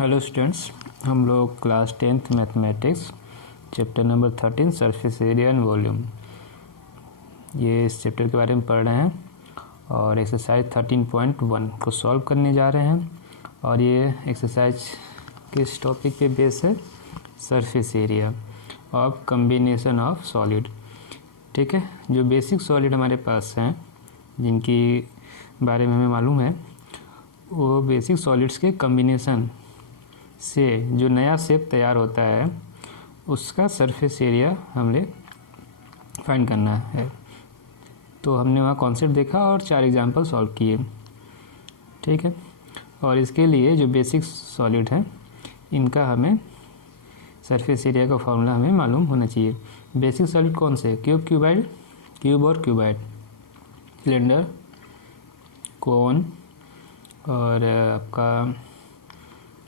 Hello students, हम लोग class 10th mathematics chapter number 13 surface area and volume, ये इस चैप्टर के बारे में पढ़ रहे हैं और एक्सरसाइज 13.1 को सॉल्व करने जा रहे हैं। और ये एक्सरसाइज किस टॉपिक पे बेस है? Surface area of combination of solid. ठीक है, जो बेसिक सॉलिड हमारे पास हैं जिनकी बारे में हमें मालूम है, वो बेसिक सॉलिड्स के कम्बिनेशन से जो नया शेप तैयार होता है उसका सरफेस एरिया हमें फाइंड करना है। तो हमने वहाँ कॉन्सेप्ट देखा और 4 एग्जाम्पल सॉल्व किए। ठीक है, और इसके लिए जो बेसिक सॉलिड हैं इनका हमें सरफेस एरिया का फॉर्मूला हमें मालूम होना चाहिए। बेसिक सॉलिड कौन से? क्यूब, क्यूबाइड, क्यूब और क्यूबाइड, सिलेंडर, कोन और आपका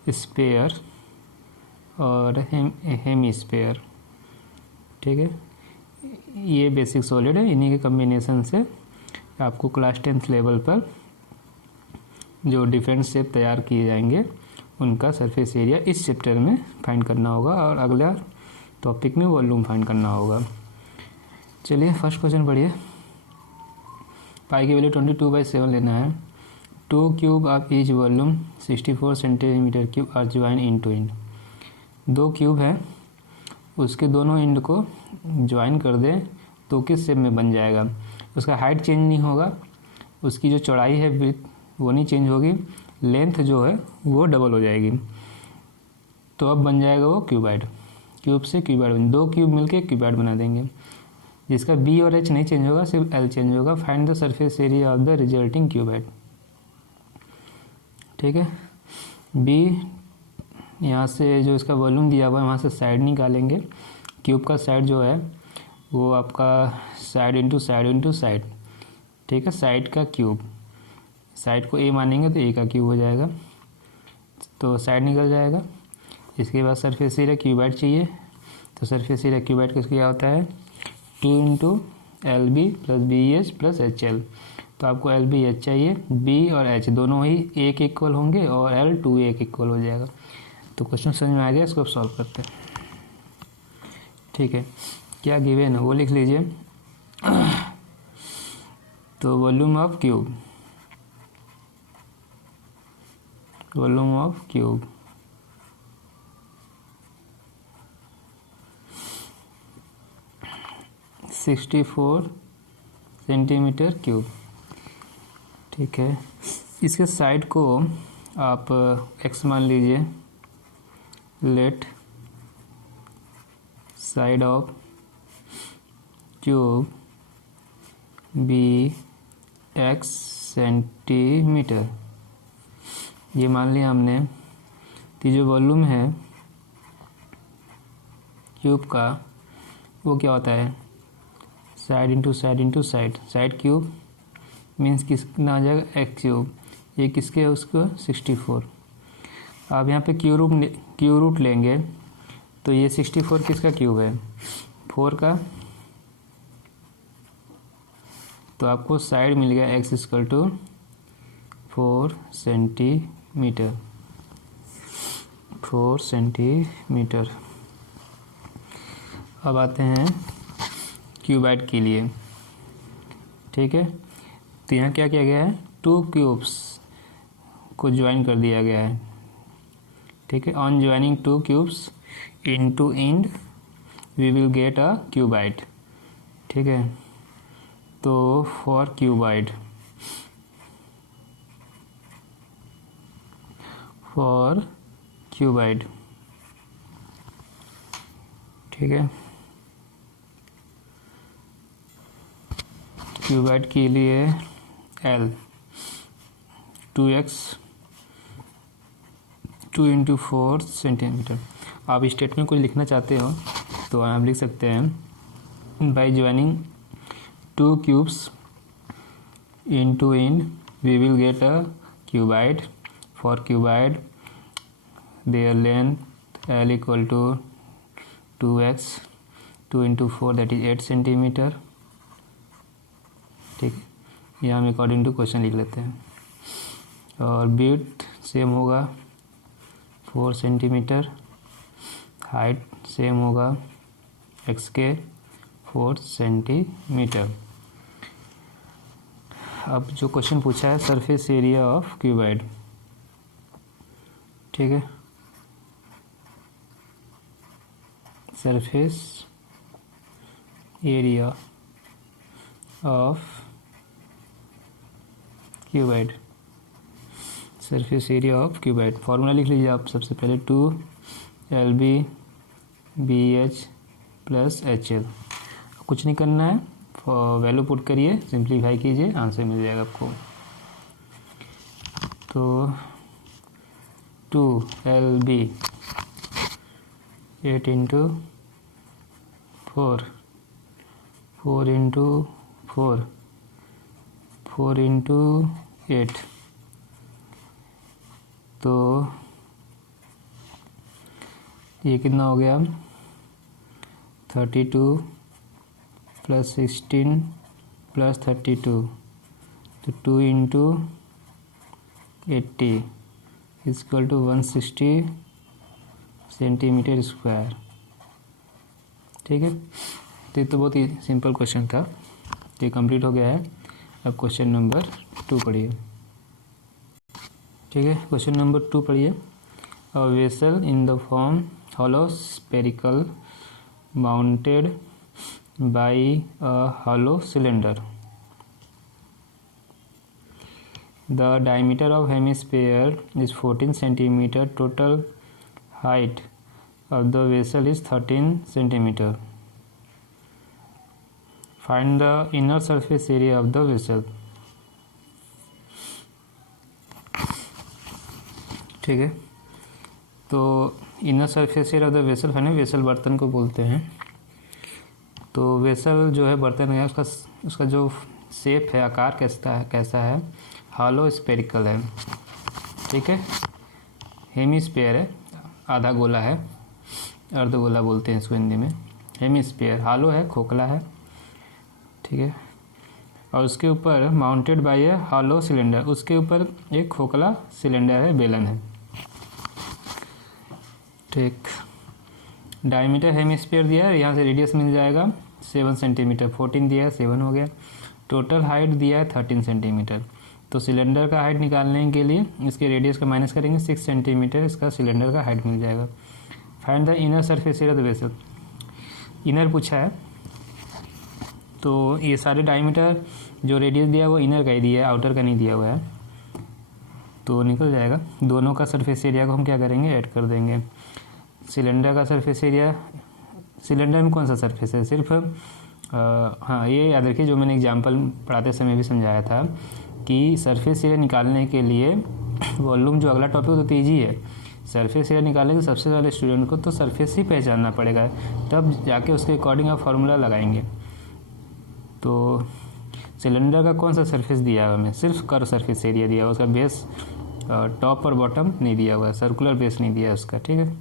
स्पेयर और हेमी स्पेयर। ठीक है, ये बेसिक सॉलिड है। इन्हीं के कम्बिनेशन से आपको क्लास 10th लेवल पर जो डिफरेंट शेप तैयार किए जाएंगे उनका सरफेस एरिया इस चैप्टर में फाइंड करना होगा और अगला टॉपिक में वॉल्यूम फाइंड करना होगा। चलिए फर्स्ट क्वेश्चन पढ़िए। पाई की वैल्यू 22/7 लेना है। 2 cube of each volume 64 centimetre cube are join into end. 2 cube है, उसके दोनों इंड को ज्वाइन कर दें तो किस शेप में बन जाएगा? उसका हाइट चेंज नहीं होगा, उसकी जो चौड़ाई है वो नहीं चेंज होगी, लेंथ जो है वो डबल हो जाएगी। तो अब बन जाएगा वो क्यूबाइड। क्यूब से क्यूबाइड बन, 2 क्यूब मिलके क्यूबाइड बना देंगे जिसका बी और एच नहीं चेंज होगा, सिर्फ एल चेंज होगा। Find the surface area of the resulting cuboid. ठीक है, बी यहाँ से जो इसका वॉल्यूम दिया हुआ है वहाँ से साइड निकालेंगे। क्यूब का साइड जो है वो आपका side into side into side. ठीक है, साइड का क्यूब, साइड को ए मानेंगे तो ए का क्यूब हो जाएगा, तो साइड निकल जाएगा। इसके बाद सरफेस एरिया क्यूबाइड चाहिए, तो सरफेस एरिया क्यूबाइड का क्या होता है? 2 into L B plus B H plus H L. तो आपको एल बी एच चाहिए, बी और एच दोनों ही एक इक्वल होंगे और एल 2 एक इक्वल हो जाएगा। तो क्वेश्चन समझ में आ गया, इसको अब सॉल्व करते हैं। ठीक है, क्या गिवन है वो लिख लीजिए। तो volume of cube, volume of cube 64 centimetre cube. ठीक है, इसके साइड को आप x मान लीजिए। Let side of cube be x centimetre. ये मान लिया हमने कि जो वॉल्यूम है क्यूब का वो क्या होता है? Side into side into side. Side cube means कितना आ जाएगा? X cube. ये किसके है? उसको 64। आप यहाँ पे क्यू रूट लेंगे तो ये 64 किसका क्यूब है? 4 का। तो आपको साइड मिल गया x equal to 4 centimetre. 4 centimetre. अब आते हैं क्यूबाइड के लिए। ठीक है, तो यहाँ क्या किया गया है? 2 क्यूब्स को ज्वाइन कर दिया गया है। ठीक है, on joining 2 cubes into end we will get a cuboid. ठीक है, तो फॉर क्यूबाइड, फॉर क्यूबाइड। ठीक है, क्यूबाइड के लिए L 2x 2 इंटू 4 सेंटीमीटर। आप स्टेटमेंट कुछ लिखना चाहते हो तो आप लिख सकते हैं, by joining 2 cubes into end we will get a cuboid. For cuboid their length L equal to 2x 2 into 4 that is 8 centimetre. ठीक है, यहाँ हम अकॉर्डिंग टू क्वेश्चन लिख लेते हैं। और बीट सेम होगा 4 सेंटीमीटर, हाइट सेम होगा x के 4 सेंटीमीटर। अब जो क्वेश्चन पूछा है सरफेस एरिया ऑफ क्यूबॉइड, ठीक है, surface area of cuboid, surface area of cuboid formula लिख लीजिए आप सबसे पहले 2LB/BH + HL। कुछ नहीं करना है, वैल्यू पुट करिए, सिंप्लीफाई कीजिए, आंसर मिल जाएगा आपको। तो 2LB 8 × 4, 4 × 4, 4 × 8, तो ये कितना हो गया 32 + 16 + 32, तो 2 × 80 = 160 सेंटीमीटर स्क्वायर। ठीक है, तो ये तो बहुत ही सिंपल क्वेश्चन था, ये कंप्लीट हो गया है। अब क्वेश्चन नंबर 2 पढ़िए। ठीक है, क्वेश्चन नंबर 2 पढ़िए। A vessel in the form hollow spherical mounted by a hollow cylinder. The diameter of hemisphere is 14 centimeter. Total height of the vessel is 13 centimeter. Find the inner surface area of the vessel. ठीक है, तो inner surface area of the vessel है ना, vessel बर्तन को बोलते हैं। तो वेसल जो है बर्तन है, उसका जो शेप है, आकार कैसा है, हॉलो स्फेरिकल है। ठीक है, हेमीस्फीयर है, आधा गोला है, अर्ध गोला बोलते हैं इसको हिंदी में। हेमीस्फीयर हॉलो है, खोखला है। ठीक है, और उसके ऊपर माउंटेड बाय ए हॉलो सिलेंडर, उसके ऊपर एक खोखला सिलेंडर है, बेलन है। ठीक, डायमीटर हेमिस्फीयर दिया है, यहाँ से रेडियस मिल जाएगा 7 सेंटीमीटर, 14 दिया है 7 हो गया। टोटल हाइट दिया है 13 सेंटीमीटर। तो सिलेंडर का हाइट निकालने के लिए इसके रेडियस का माइनस करेंगे, 6 सेंटीमीटर इसका सिलेंडर का हाइट मिल जाएगा। Find the inner surface area of the vessel, inner पूछा है, तो ये सारे डायमीटर जो रेडियस दिया है वो इनर का ही दिया है, आउटर का नहीं दिया हुआ है, तो निकल जाएगा। दोनों का सरफेस एरिया को हम क्या करेंगे, ऐड कर देंगे। सिलेंडर का सरफेस एरिया, सिलेंडर में कौन सा सरफेस है, सिर्फ हाँ ये याद रखिए, जो मैंने एग्जांपल पढ़ाते समय भी समझाया था कि सरफेस एरिया निकालने के लिए वॉल्यूम, जो अगला टॉपिक तो तेजी है, सरफेस एरिया निकालने के सबसे पहले स्टूडेंट को तो सरफेस ही पहचानना पड़ेगा, तब जाके उसके अकॉर्डिंग आप फार्मूला लगाएंगे। तो सिलेंडर का कौन सा सरफेस दिया है हमें, सिर्फ कर्व सरफेस एरिया दिया हुआ, उसका बेस टॉप और बॉटम नहीं दिया हुआ है, सर्कुलर बेस नहीं दिया है उसका। ठीक है,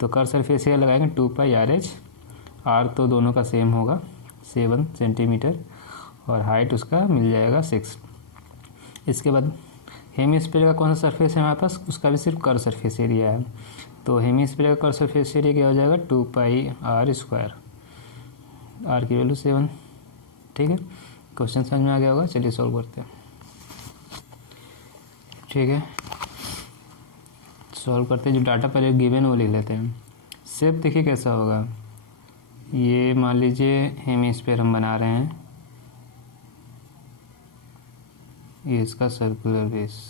तो कर्व सरफेस एरिया लगाएंगे 2πRH, आर तो दोनों का सेम होगा 7 सेंटीमीटर, और हाइट उसका मिल जाएगा 6। इसके बाद हेमीस्फीयर का कौन सा सरफेस है हमारे पास, उसका भी सिर्फ कर्व सरफेस एरिया है, तो हेमीस्फीयर का कर्व सरफेस एरिया क्या हो जाएगा 2πr², आर की वैल्यू 7। ठीक है, क्वेश्चन समझ में आ गया होगा, चलिए सॉल्व करते हैं। ठीक है, सॉल्व करते हैं, जो डाटा पहले गिवन वो लिख लेते हैं। शेप देखिए कैसा होगा, ये मान लीजिए हेमीस्फीयर हम बना रहे हैं, ये इसका सर्कुलर बेस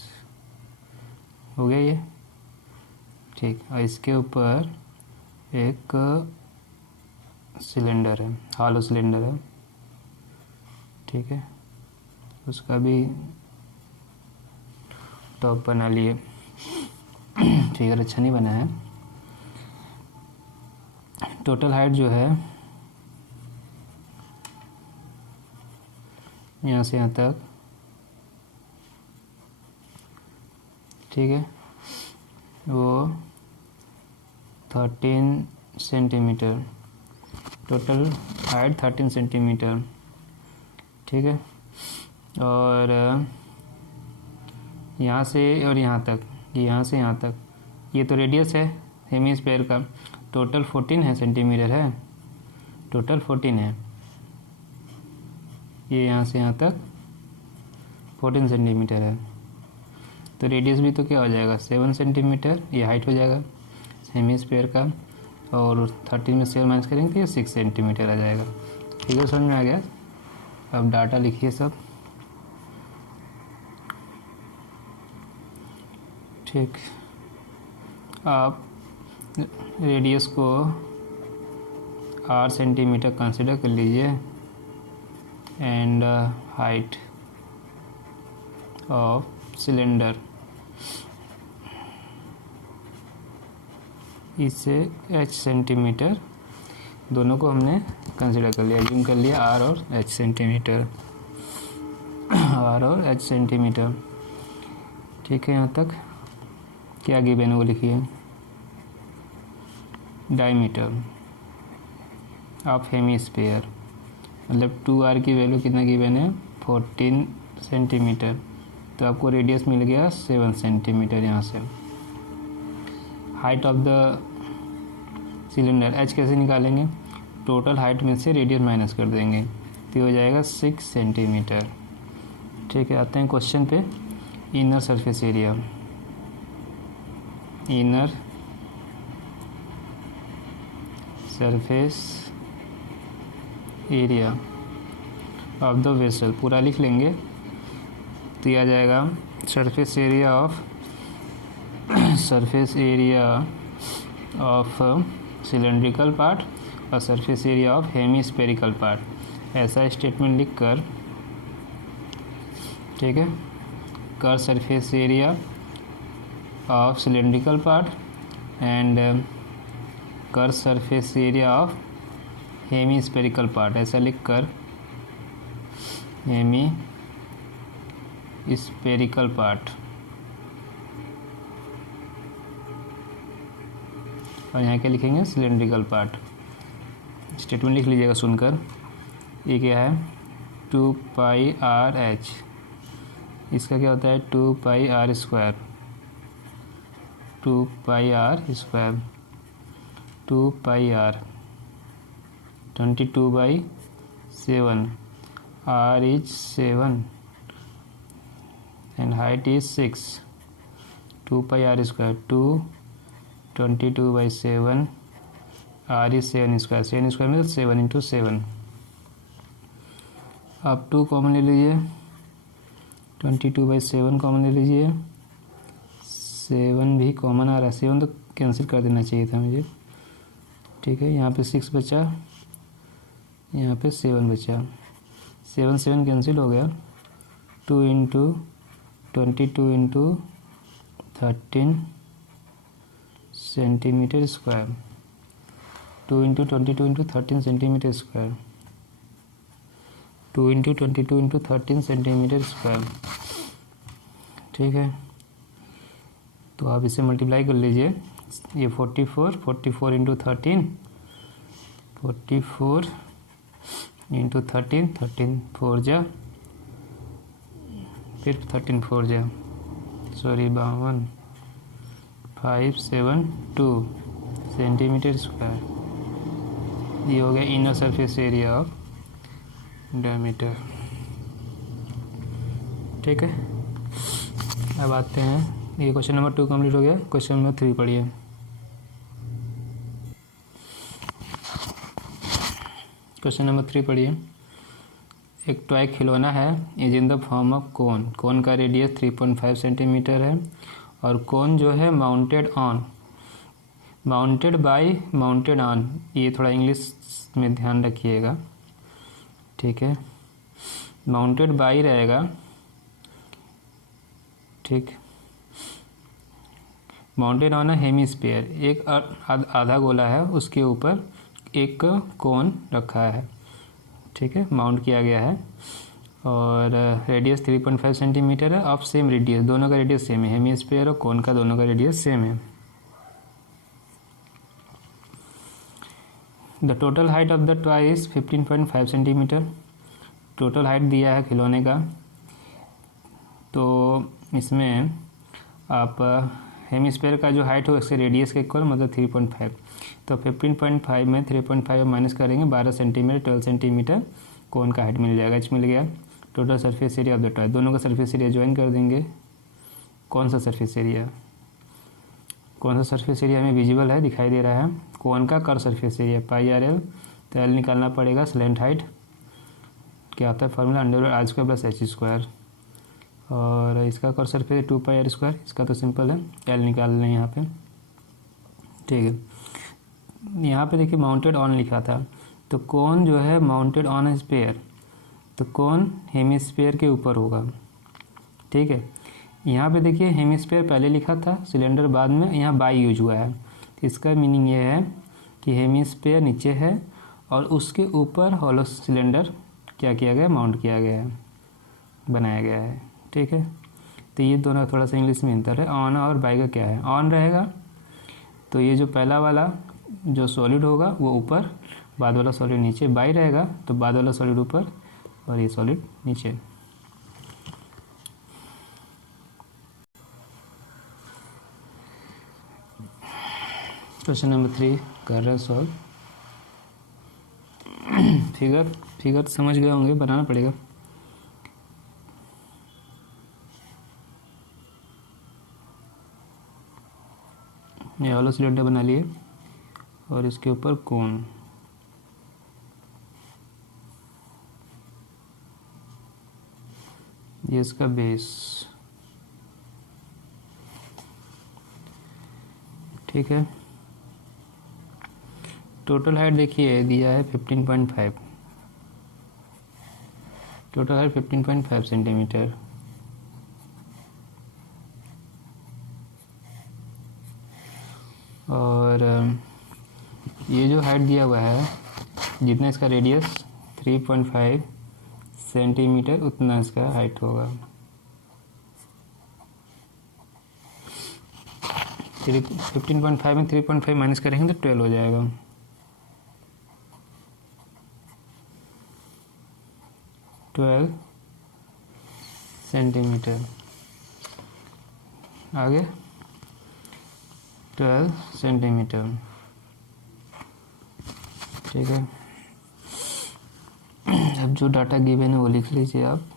हो गया ये। ठीक, और इसके ऊपर एक सिलेंडर है, हॉलो सिलेंडर है। ठीक है, उसका भी टॉप बना लिए, फिगर अच्छा नहीं बना है। टोटल हाइट जो है यहाँ से यहाँ तक, ठीक है, वो 13 सेंटीमीटर, टोटल हाइट 13 सेंटीमीटर। ठीक है, और यहाँ से और यहाँ तक, यहाँ से यहाँ तक ये तो रेडियस है हेमीस्फेयर का, टोटल 14 है सेंटीमीटर है, टोटल 14 है, ये यहाँ से यहाँ तक 14 सेंटीमीटर है। तो रेडियस भी तो क्या हो जाएगा 7 सेंटीमीटर, ये हाइट हो जाएगा हेमीस्फेयर का, और 13 में 7 माइनस करेंगे तो ये 6 सेंटीमीटर आ जाएगा। ठीक है, समझ में आ गया। अब डाटा लिखिए सब। ठीक, आप रेडियस को 8 सेंटीमीटर कंसिडर कर लीजिए एंड हाइट ऑफ सिलेंडर इससे h सेंटीमीटर, दोनों को हमने कंसिडर कर लिया, एज्यूम कर लिया r और h सेंटीमीटर, r और h सेंटीमीटर। ठीक है, यहाँ तक क्या गिवन है वो लिखिए। डायमीटर ऑफ हेमीस्फीयर मतलब 2r की वैल्यू कितना गिवन है 14 सेंटीमीटर, तो आपको रेडियस मिल गया 7 सेंटीमीटर यहाँ से। Height of the cylinder h कैसे निकालेंगे, टोटल हाइट में से रेडियस माइनस कर देंगे तो हो जाएगा 6 सेंटीमीटर। ठीक है, आते हैं क्वेश्चन पे। Inner surface area, inner surface area of the vessel, पूरा लिख लेंगे तो यह आ जाएगा surface area of cylindrical part और surface area of hemispherical part. ऐसा स्टेटमेंट लिखकर, ठीक है, curve surface area of cylindrical part and curve surface area of hemispherical part, ऐसा लिखकर हेमीस्फेरिकल पार्ट, और यहाँ क्या लिखेंगे सिलेंड्रिकल पार्ट। स्टेटमेंट लिख लीजिएगा सुनकर। ये क्या है 2 पाई आर एच, इसका क्या होता है 2 pi R square, 2 pi R square, 2 pi R 22/7, r is 7 and height is 6, 2 pi r square 2 22/7, r is 7 square, 7 square मतलब 7 into 7। आप 2 कॉमन ले लीजिए, 22/7 कॉमन ले लीजिए, 7 भी कॉमन आ रहा है, 7 तो कैंसिल कर देना चाहिए था मुझे। ठीक है, यहाँ पे 6 बचा, यहाँ पे 7 बचा, 7 कैंसिल हो गया, 2 into 22 into 13 centimetre square, 2 into 22 into 13 centimetre square, 2 into 22 into 13 centimetre square. ठीक है, तो आप इसे मल्टीप्लाई कर लीजिए, ये 44 इंटू 13, 44 इंटू 13 4 जा, फिर 13 4 जा, सॉरी 52, 572 सेंटीमीटर स्क्वायर। ये हो गया inner surface area of diameter. ठीक है, अब आते हैं, ये क्वेश्चन नंबर 2 कंप्लीट हो गया। क्वेश्चन नंबर 3 पढ़िए। क्वेश्चन नंबर 3 पढ़िए। एक टॉय खिलौना है, is in the form of cone, cone का रेडियस 3.5 सेंटीमीटर है और कोन जो है mounted on, mounted by, mounted on, ये थोड़ा इंग्लिश में ध्यान रखिएगा। ठीक है, माउंटेड बाय रहेगा, ठीक, माउंटेड ऑन है हेमीस्फीयर, एक आधा गोला है, उसके ऊपर एक कोन रखा है। ठीक है, माउंट किया गया है और रेडियस 3.5 सेंटीमीटर है, ऑफ सेम रेडियस, दोनों का रेडियस सेम है, हेमीस्फीयर और कोन का दोनों का रेडियस सेम है। The total height of the toy is 15.5 centimetre, total height दिया है खिलौने का। तो इसमें आप हेमिस्फीयर का जो हाइट होगा इसके रेडियस के इक्वल, मतलब 3.5। तो 15.5 में 3.5 माइनस करेंगे 12 सेंटीमीटर, 12 सेंटीमीटर कोन का हाइट मिल जाएगा। एच मिल गया। Total surface area of the toy, दोनों का सरफेस एरिया ज्वाइन कर देंगे। कौन सा सरफेस एरिया, कौन सा सरफेस एरिया हमें विजिबल है, दिखाई दे रहा है, कोन का कर surface area pi R L. तो एल निकालना पड़ेगा, स्लैंट हाइट क्या होता है फार्मूला, अंडर√r² प्लस h²। और इसका कर सरफेस 2πr², इसका तो सिंपल है, एल निकाल लें यहाँ पे। ठीक है, यहाँ पे देखिए माउंटेड ऑन लिखा था, तो कौन जो है माउंटेड ऑन स्पेयर, तो कौन हेमिस्फीयर के ऊपर होगा। ठीक है, यहाँ पे देखिए हेमिस्फीयर पहले लिखा था, सिलेंडर बाद में, यहाँ बाई यूज हुआ है। तो इसका मीनिंग ये है कि हेमिस्फीयर नीचे है और उसके ऊपर हॉलो सिलेंडर क्या किया गया, माउंट किया गया है, बनाया गया है। ठीक है, तो ये दोनों थोड़ा सा इंग्लिश में अंतर है। ऑन और बाई का क्या है, ऑन रहेगा तो ये जो पहला वाला जो सॉलिड होगा वो ऊपर, बाद वाला सॉलिड नीचे। बाई रहेगा तो बाद वाला सॉलिड ऊपर और ये सॉलिड नीचे। क्वेश्चन नंबर 3 कर रहे हैं सॉल्व। फिगर समझ गए होंगे, बनाना पड़ेगा। ये वाला सिलेंडर बना लिए और इसके ऊपर कोन, ये इसका बेस। ठीक है, टोटल हाइट देखिए दिया है 15.5, टोटल हाइट 15.5 सेंटीमीटर। और ये जो हाइट दिया हुआ है, जितना इसका रेडियस 3.5 सेंटीमीटर उतना इसका हाइट होगा। 15.5 में 3.5 माइनस करेंगे तो 12 हो जाएगा। 12 सेंटीमीटर, आगे 12 सेंटीमीटर। ठीक है, अब जो डाटा गिवन है वो लिख लीजिए आप।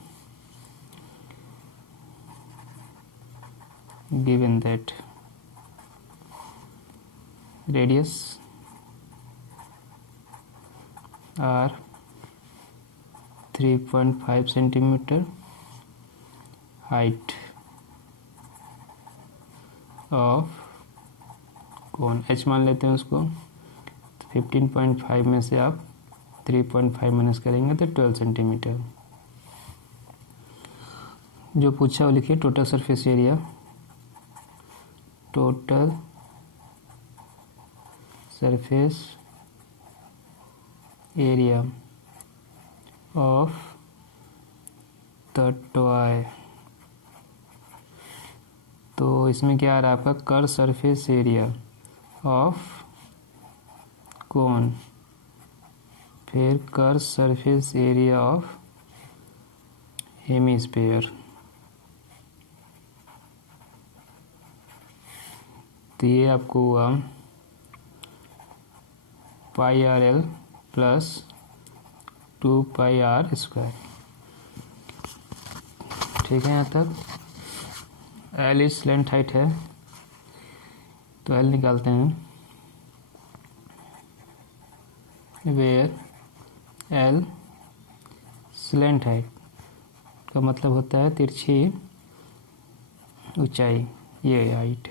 Given that radius R 3.5 centimetre, height of cone h मान लेते हैं उसको। 15.5 में से आप 3.5 माइनस करेंगे तो 12 सेंटीमीटर। जो पूछा वो लिखिए, total surface area, total surface area of the toy. तो इसमें क्या आ रहा है आपका, कर सरफेस एरिया ऑफ कोन, फिर कर सरफेस एरिया ऑफ हेमिस्फीयर। तो ये आपको हुआ πr_l प्लस 2πr²। ठीक है, यहाँ तक एल इज स्लैंट हाइट है तो एल निकालते हैं। वेयर एल स्लैंट हाइट का मतलब होता है तिरछी ऊंचाई, ये हाइट।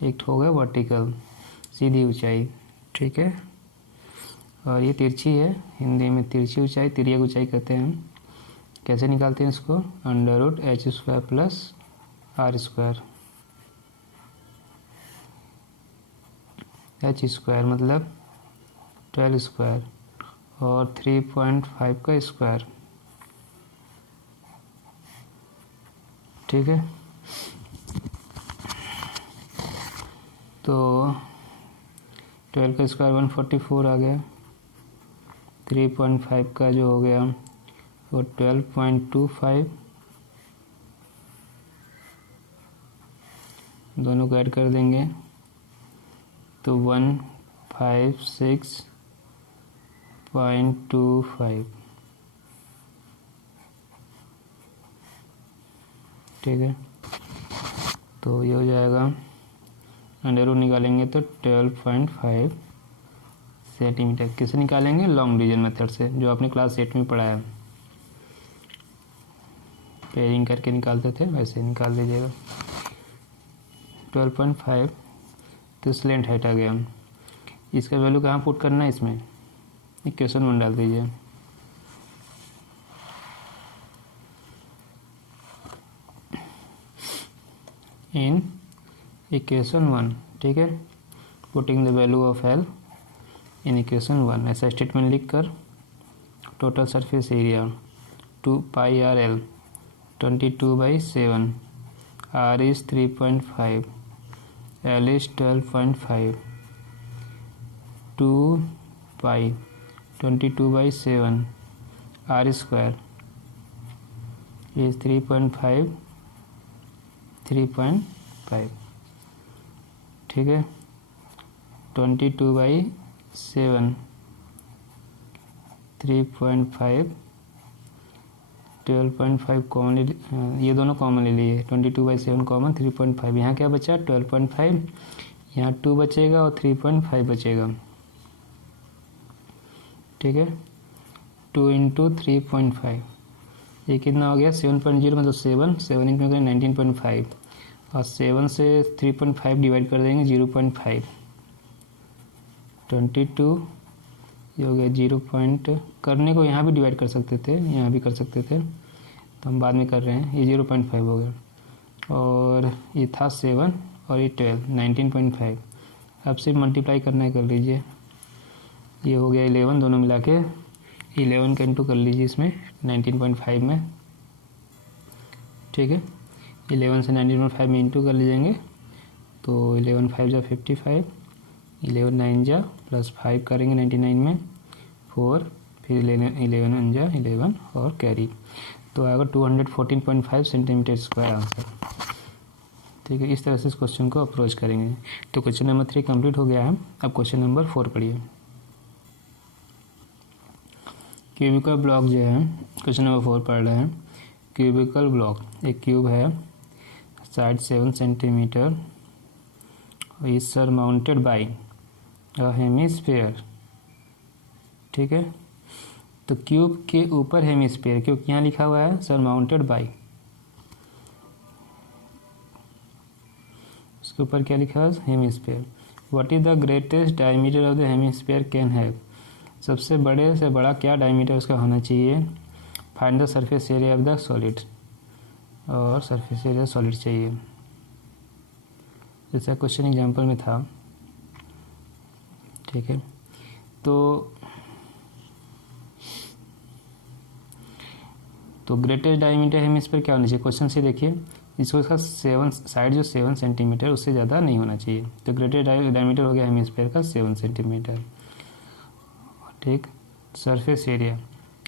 एक हो गया वर्टिकल, सीधी ऊंचाई। ठीक है, और ये तिरछी है, हिंदी में तिरछी ऊंचाई, तिर्यक ऊंचाई कहते हैं। कैसे निकालते हैं इसको, अंडर√h² प्लस r²। h² मतलब 12² और 3.5 का स्क्वायर। ठीक है, तो 12 का स्क्वायर 144 आ गया। 3.5 का जो हो गया वो 12.25, दोनों को ऐड कर देंगे तो 156.25, ठीक है। तो ये हो जाएगा, अंडर रूट निकालेंगे तो 12.5 सेंटीमीटर। किसे निकालेंगे? लॉन्ग डिवीजन मेथड से, जो आपने क्लास 8 में पढ़ा है, पेयरिंग करके निकालते थे, वैसे निकाल लीजिएगा। 12.5 तो स्लेंट हाइट आ गया। इसका वैल्यू कहाँ पुट करना है? इसमें इक्वेशन 1 डाल दीजिए। इन इक्वेशन 1, ठीक है। Putting the value of L in equation 1, ऐसा स्टेटमेंट लिख कर total surface area 2 pi R L 22/7, R is 3.5, L is 12.5, 2 pi 22/7 R square is 3.5, ठीक है। 22/7 3.5, 12.5 कॉमन, ये दोनों कॉमन ले लिए। 22/7 कॉमन, 3.5, यहाँ क्या बचा? 12.5, यहाँ 2 बचेगा और 3.5 बचेगा, ठीक है। 2 × 3.5, ये कितना हो गया? 7.0 मतलब 7 इंटू 19.5, और 7 से 3.5 डिवाइड कर देंगे 0.5, 22, ये हो गया 0 पॉइंट। करने को यहाँ भी डिवाइड कर सकते थे, यहाँ भी कर सकते थे, तो हम बाद में कर रहे हैं। ये 0.5 हो गया, और ये था 7 और ये 12, 19.5। अब सिर्फ मल्टीप्लाई करना है, कर लीजिए। ये हो गया 11, दोनों मिला के 11 का इंटू कर लीजिए इसमें 19.5 में, ठीक है। 11 से 19.5 में इंटू कर लीजिएंगे तो 11 5 जा 55, 11 9 जा प्लस 5 करेंगे 99 में 4, फिर 11 9 जा 11 और कैरी, तो आएगा 214.5 सेंटीमीटर स्क्वायर आंसर, ठीक है। इस तरह से इस क्वेश्चन को अप्रोच करेंगे। तो क्वेश्चन नंबर 3 कंप्लीट हो गया है। अब क्वेश्चन नंबर 4 पढ़िए। क्यूबिकल ब्लॉक जो है, क्वेश्चन नंबर 4 पढ़ रहे हैं। क्यूबिकल ब्लॉक, एक क्यूब है, side 7 centimetre, is surmounted by a hemisphere, ठीक है। तो क्यूब के ऊपर हेमिस्फीयर, क्योंकि यहाँ लिखा हुआ है सरमाउंटेड बाई, उसके ऊपर क्या लिखा है? Hemisphere. What is the greatest diameter of the hemisphere can have, सबसे बड़े से बड़ा क्या डायमीटर उसका होना चाहिए? Find the surface area of the solid, और सरफेस एरिया सॉलिड चाहिए, जैसा क्वेश्चन एग्जाम्पल में था, ठीक है। तो ग्रेटेस्ट डायमीटर हेमिस्फीयर क्या होना चाहिए? क्वेश्चन से देखिए, इसको इसका 7 साइड जो 7 सेंटीमीटर, उससे ज़्यादा नहीं होना चाहिए। तो ग्रेटेस्ट डायमीटर हो गया हेमिस्फीयर का 7 सेंटीमीटर, ठीक। Surface area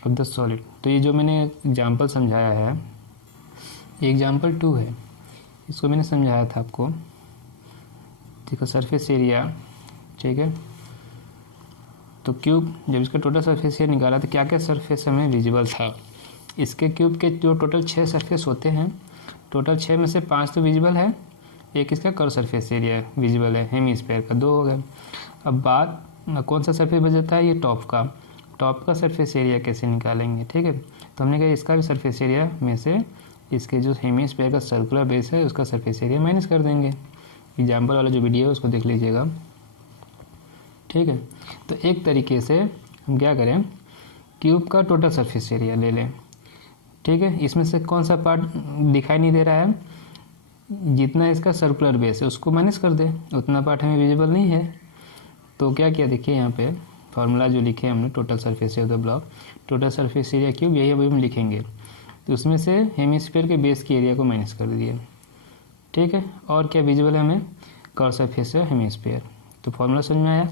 of the solid, तो ये जो मैंने एग्जाम्पल समझाया है, एग्जाम्पल 2 है, इसको मैंने समझाया था आपको, ठीक है। सरफेस एरिया, ठीक है। तो क्यूब, जब इसका टोटल सरफेस एरिया निकाला तो क्या क्या सरफेस हमें विजिबल था? इसके क्यूब के जो टोटल 6 सरफेस होते हैं, टोटल 6 में से 5 तो विजिबल है, एक इसका कर्व सरफेस एरिया विजिबल है, हेमिस्फीयर का 2 हो गए। अब बात कौन सा सरफेस बच जाता है? ये टॉप का। टॉप का सरफेस एरिया कैसे निकालेंगे, ठीक है। तो हमने कहा इसका भी सरफेस एरिया में से इसके जो हेमिस्फीयर का सर्कुलर बेस है उसका सरफेस एरिया माइनस कर देंगे। एग्जाम्पल वाला जो वीडियो है उसको देख लीजिएगा, ठीक है। तो एक तरीके से हम क्या करें, क्यूब का टोटल सरफेस एरिया ले लें, ठीक है। इसमें से कौन सा पार्ट दिखाई नहीं दे रहा है? जितना इसका सर्कुलर बेस है उसको माइनस कर दे, उतना पार्ट हमें विजिबल नहीं है। तो क्या किया, देखिए यहाँ पे फार्मूला जो लिखे हमने, total surface area of the block, total surface area cube, यही अभी हम लिखेंगे। तो उसमें से हेमिस्फीयर के बेस के एरिया को माइनस कर दिए, ठीक है। और क्या विजिबल है हमें? कर्व सरफेस है हेमिस्फीयर। तो फार्मूला समझ में आया?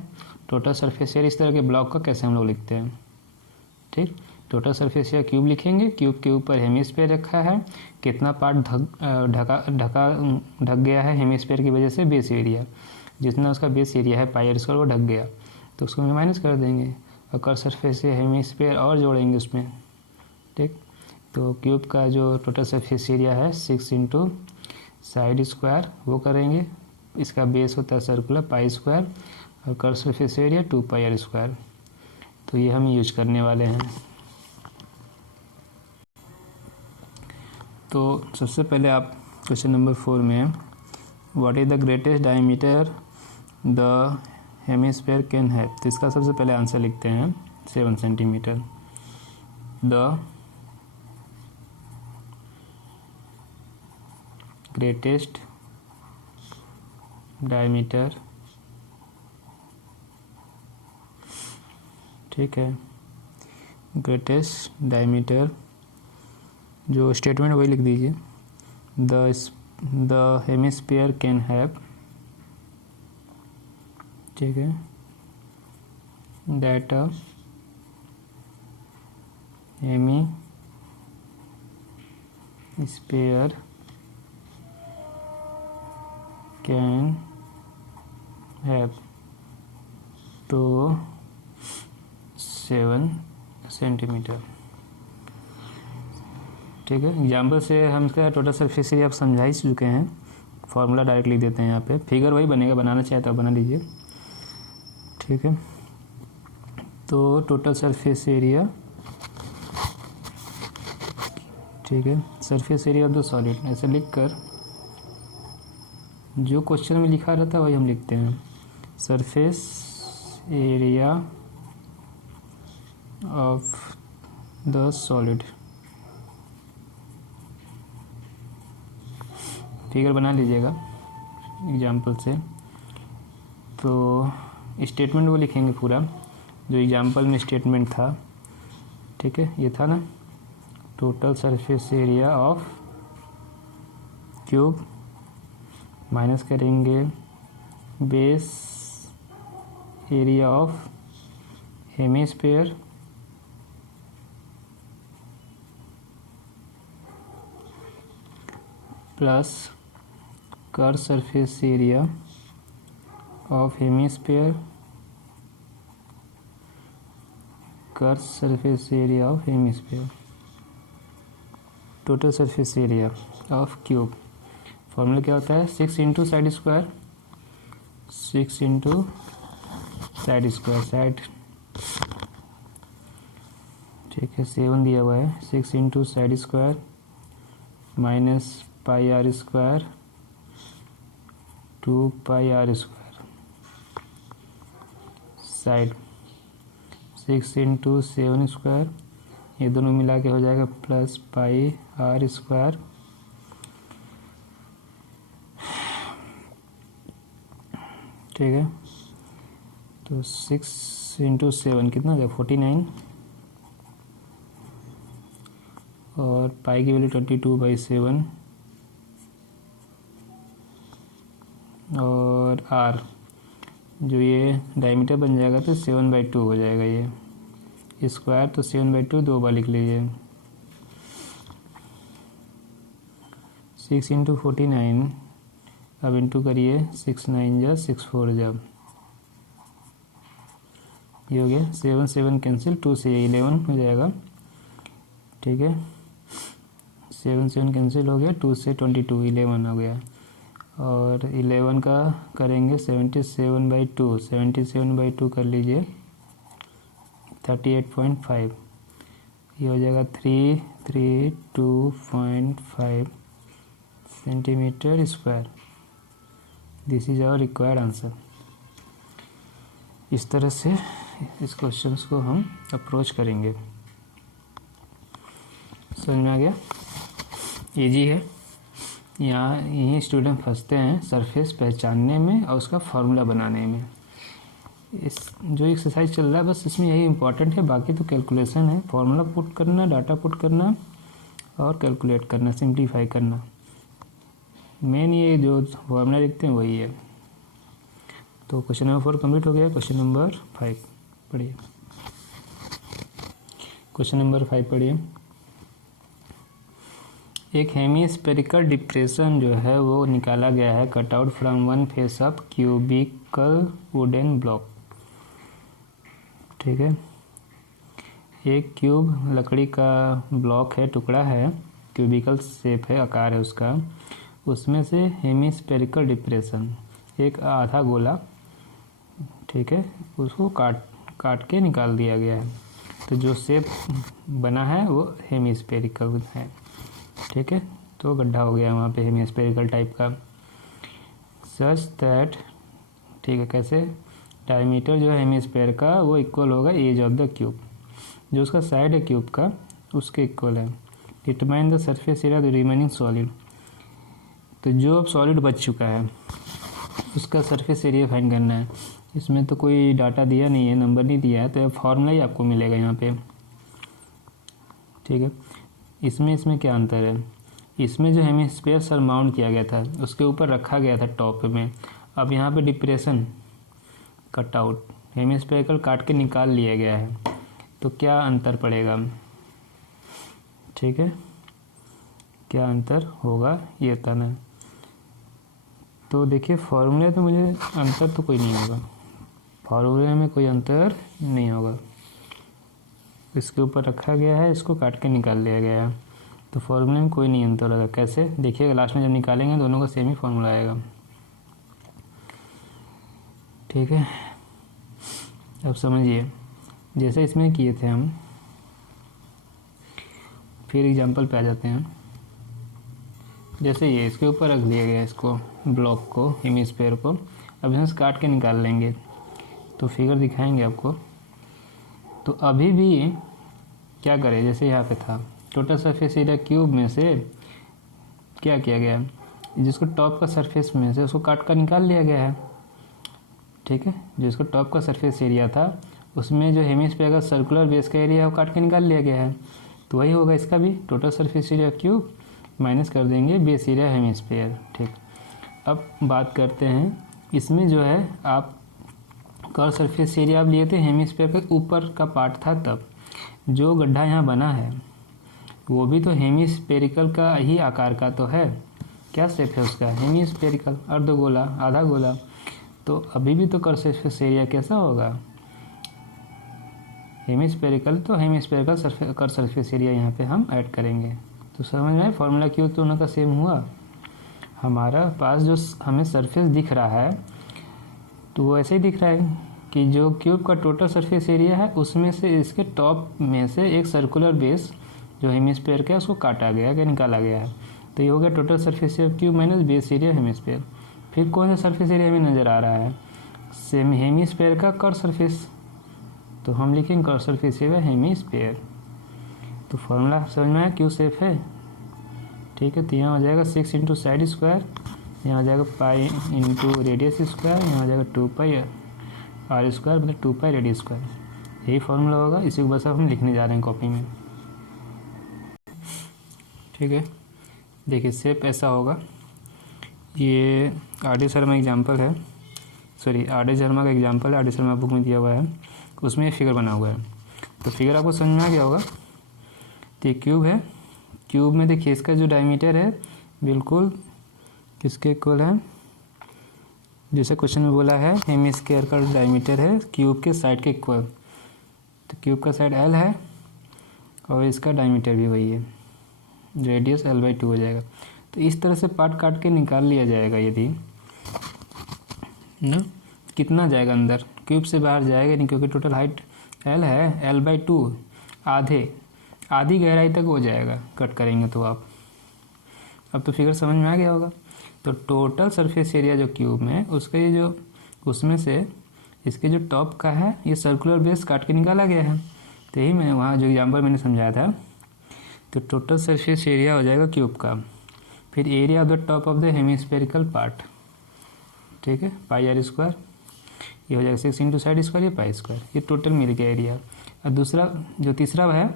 टोटल सरफेस एरिया, इस तरह के ब्लॉक का कैसे हम लोग लिखते हैं, ठीक। टोटल सरफेस एरिया क्यूब लिखेंगे, क्यूब के ऊपर हेमिस्फीयर रखा है, कितना पार्ट ढक गया है हेमिस्फीयर की वजह से, बेस एरिया, जितना उसका बेस एरिया है पाई आर स्क्वायर वो ढक गया, तो उसको हम माइनस कर देंगे और कर्व सरफेस से हेमिस्फीयर और जोड़ेंगे उसमें, ठीक। तो क्यूब का जो टोटल सरफेस एरिया है 6 इंटू साइड स्क्वायर वो करेंगे, इसका बेस होता है सर्कुलर पाई स्क्वायर और curve surface area 2 pi R square, तो ये हम यूज करने वाले हैं। तो सबसे पहले आप क्वेश्चन नंबर 4 में what is the greatest diameter the hemisphere can have, तो इसका सबसे पहले आंसर लिखते हैं 7 सेंटीमीटर। द ग्रेटेस्ट डायमीटर, ठीक है, ग्रेटेस्ट डायमीटर जो स्टेटमेंट वही लिख दीजिए, द हेमिस्फीयर कैन हैव, ठीक है, दैट हेमिस्फीयर कैन हैव तो 7 सेंटीमीटर, ठीक है। एग्जाम्पल से हम इसका टोटल सरफेस एरिया आप समझा ही चुके हैं, फॉर्मूला डायरेक्ट लिख देते हैं यहाँ पे, फिगर वही बनेगा, बनाना चाहे तो आप बना लीजिए, ठीक है। तो टोटल सरफेस एरिया, ठीक है, surface area of the solid, ऐसे लिखकर जो क्वेश्चन में लिखा रहता है वही हम लिखते हैं, surface area of the solid, figure बना लीजिएगा एग्जाम्पल से। तो स्टेटमेंट वो लिखेंगे पूरा जो एग्जाम्पल में स्टेटमेंट था, ठीक है, ये था ना, total surface area of cube minus करेंगे base area of hemisphere plus curve surface area of hemisphere, curve surface area of hemisphere, total surface area of cube, formula क्या होता है 6 into side square, 6 into side square, side, ठीक है, 7 दिया हुआ है, 6 into side square minus pi R square 2 pi R square, side 6 into 7 square, ये दोनों मिला के हो जाएगा प्लस पाई आर स्क्वायर, ठीक है। तो 6 इंटू 7 कितना हो जाएगा 49 और पाई की वैल्यू 22/7 और आर जो ये डायमीटर बन जाएगा तो 7/2 हो जाएगा, ये स्क्वायर तो 7/2 दो बार लिख लीजिए, 6 इंटू 49, अब इंटू करिए 6 9 जा 6 4 जा, ये हो गया 7 7 कैंसिल, 2 से 11 हो जाएगा, ठीक है, 7 7 कैंसिल हो गया, 2 से 22 11 हो गया, और 11 का करेंगे 77/2, 77/2 कर लीजिए 38.5, ये हो जाएगा 332.5 centimetre square, this is our required answer. इस तरह से इस क्वेश्चन को हम अप्रोच करेंगे, समझ में आ गया, इजी है। यहाँ यही स्टूडेंट फंसते हैं सरफेस पहचानने में और उसका फार्मूला बनाने में, इस जो एक्सरसाइज चल रहा है बस इसमें यही इम्पोर्टेंट है, बाकी तो कैलकुलेशन है, फार्मूला पुट करना, डाटा पुट करना और कैलकुलेट करना, सिंप्लीफाई करना, मेन ये जो फार्मूला लिखते हैं वही है। तो क्वेश्चन नंबर 4 कंप्लीट हो गया, क्वेश्चन नंबर 5 पढ़िए। क्वेश्चन नंबर 5 पढ़िए। एक हेमीस्फेरिकल डिप्रेशन जो है वो निकाला गया है cut out from one face of cubical wooden block. ठीक है, एक क्यूब लकड़ी का ब्लॉक है, टुकड़ा है, क्यूबिकल शेप है, आकार है उसका, उसमें से हेमीस्फेरिकल डिप्रेशन एक आधा गोला, ठीक है, उसको काट के निकाल दिया गया है। तो जो शेप बना है वो हेमीस्फेरिकल है। ठीक है, तो गड्ढा हो गया वहाँ पे हेमीस्फेरिकल टाइप का। सच दैट, ठीक है, कैसे, डायमीटर जो है हेमीस्फेयर का वो इक्वल होगा एज ऑफ द क्यूब, जो उसका साइड है क्यूब का उसके इक्वल है। Determine the surface area the remaining solid, तो जो अब सॉलिड बच चुका है उसका सरफेस एरिया फाइंड करना है। इसमें तो कोई डाटा दिया नहीं है, नंबर नहीं दिया है, तो फॉर्मूला ही आपको मिलेगा यहाँ पे। ठीक है, इसमें क्या अंतर है, इसमें जो हेमीस्फेयर सरमाउंट किया गया था उसके ऊपर रखा गया था टॉप में, अब यहाँ पे डिप्रेशन कट आउट हेमीस्फेरिकल काट के निकाल लिया गया है, तो क्या अंतर पड़ेगा। ठीक है, क्या अंतर होगा ये बताना है। तो देखिए फॉर्मूले तो मुझे अंतर तो कोई नहीं होगा, फॉर्मूले में कोई अंतर नहीं होगा, इसके ऊपर रखा गया है, इसको काट के निकाल लिया गया है, तो फॉर्मूले में कोई नहीं अंतर होगा। कैसे, देखिएगा लास्ट में जब निकालेंगे दोनों का सेम ही फॉर्मूला आएगा। ठीक है, अब समझिए, जैसे इसमें किए थे हम, फिर एग्जांपल पे आ जाते हैं। जैसे ये इसके ऊपर रख दिया गया इसको, ब्लॉक को, हेमीस्फेयर को, अब इसमें काट के निकाल लेंगे तो फिगर दिखाएंगे आपको। तो अभी भी क्या करें, जैसे यहाँ पे था टोटल सरफेस एरिया क्यूब में से क्या किया गया, जिसको टॉप का सरफेस में से उसको काट कर निकाल लिया गया है। ठीक है, जो इसका टॉप का सरफेस एरिया था उसमें जो हेमीस्फेयर का सर्कुलर बेस का एरिया है वो काट के निकाल लिया गया है, तो वही होगा इसका भी, total surface area cube minus कर देंगे बेस एरिया हेमीस्फेयर। ठीक, अब बात करते हैं इसमें जो है आप कर्व सरफेस एरिया आप लिए थे हेमीस्फेयर के ऊपर का पार्ट था, तब जो गड्ढा यहाँ बना है वो भी तो हेमीस्फेरिकल का ही आकार का तो है, क्या शेप है उसका, हेमीस्फेरिकल, अर्धगोला, आधा गोला, तो अभी भी तो कर्व सरफेस एरिया कैसा होगा, हेमीस्फेरिकल, तो हेमीस्फेरिकल कर्व सरफेस एरिया यहाँ पे हम ऐड करेंगे। तो समझ में फॉर्मूला क्यों तो उनका सेम हुआ। हमारा पास जो हमें सरफेस दिख रहा है तो वो ऐसे ही दिख रहा है कि जो क्यूब का टोटल सरफेस एरिया है उसमें से इसके टॉप में से एक सर्कुलर बेस जो हेमीस्फेयर का है उसको काटा गया है, निकाला गया है, तो ये हो गया total surface area cube minus base area hemisphere. फिर कौन सा सरफेस एरिया हमें नज़र आ रहा है, सेम हेमीस्फेयर का कर्व सरफेस, तो हम लिखेंगे कर्व सरफेस एरिया हेमीस्फेयर। तो फॉर्मूला समझ में आया, क्यू शेप है। ठीक है, तो यहाँ हो जाएगा 6 इंटू साइड स्क्वायर, यहाँ हो जाएगा पाई इंटू रेडियस स्क्वायर, यहाँ हो जाएगा 2 पाई आर स्क्वायर मतलब 2 पाई रेडियस स्क्वायर, यही फॉर्मूला होगा। इसी को बस अब हम लिखने जा रहे हैं कॉपी में। ठीक है, देखिए शेप ऐसा होगा, ये आर डी शर्मा एग्जाम्पल है, सॉरी आर डी शर्मा का एग्जाम्पल है, आर डी शर्मा बुक में दिया हुआ है, उसमें ये फिगर बना हुआ है। तो फिगर आपको समझ में आ गया होगा। तो ये क्यूब है, क्यूब में देखिए इसका जो डायमीटर है बिल्कुल किसके इक्वल है, जैसे क्वेश्चन में बोला है हेमीस्फेयर का डायमीटर है क्यूब के साइड के इक्वल, तो क्यूब का साइड एल है और इसका डायमीटर भी वही है, रेडियस L/2 हो जाएगा। तो इस तरह से पार्ट काट के निकाल लिया जाएगा, यदि ना कितना जाएगा अंदर, क्यूब से बाहर जाएगा नहीं क्योंकि टोटल हाइट L है, L/2 आधी गहराई तक हो जाएगा कट करेंगे तो आप। अब तो फिगर समझ में आ गया होगा। तो टोटल सरफेस एरिया जो क्यूब में उसका ये जो उसमें से इसके जो टॉप का है ये सर्कुलर बेस काट के निकाला गया है, तो यही मैं वहाँ जो एग्जाम्पल मैंने समझाया था। तो टोटल सरफेस एरिया हो जाएगा क्यूब का, फिर area of the top of the hemispherical part, ठीक है, पाई आर स्क्वायर, ये हो जाएगा 6 इंटू साइड स्क्वायर, ये पाई स्क्वायर, ये टोटल मिल गया एरिया। और दूसरा जो तीसरा है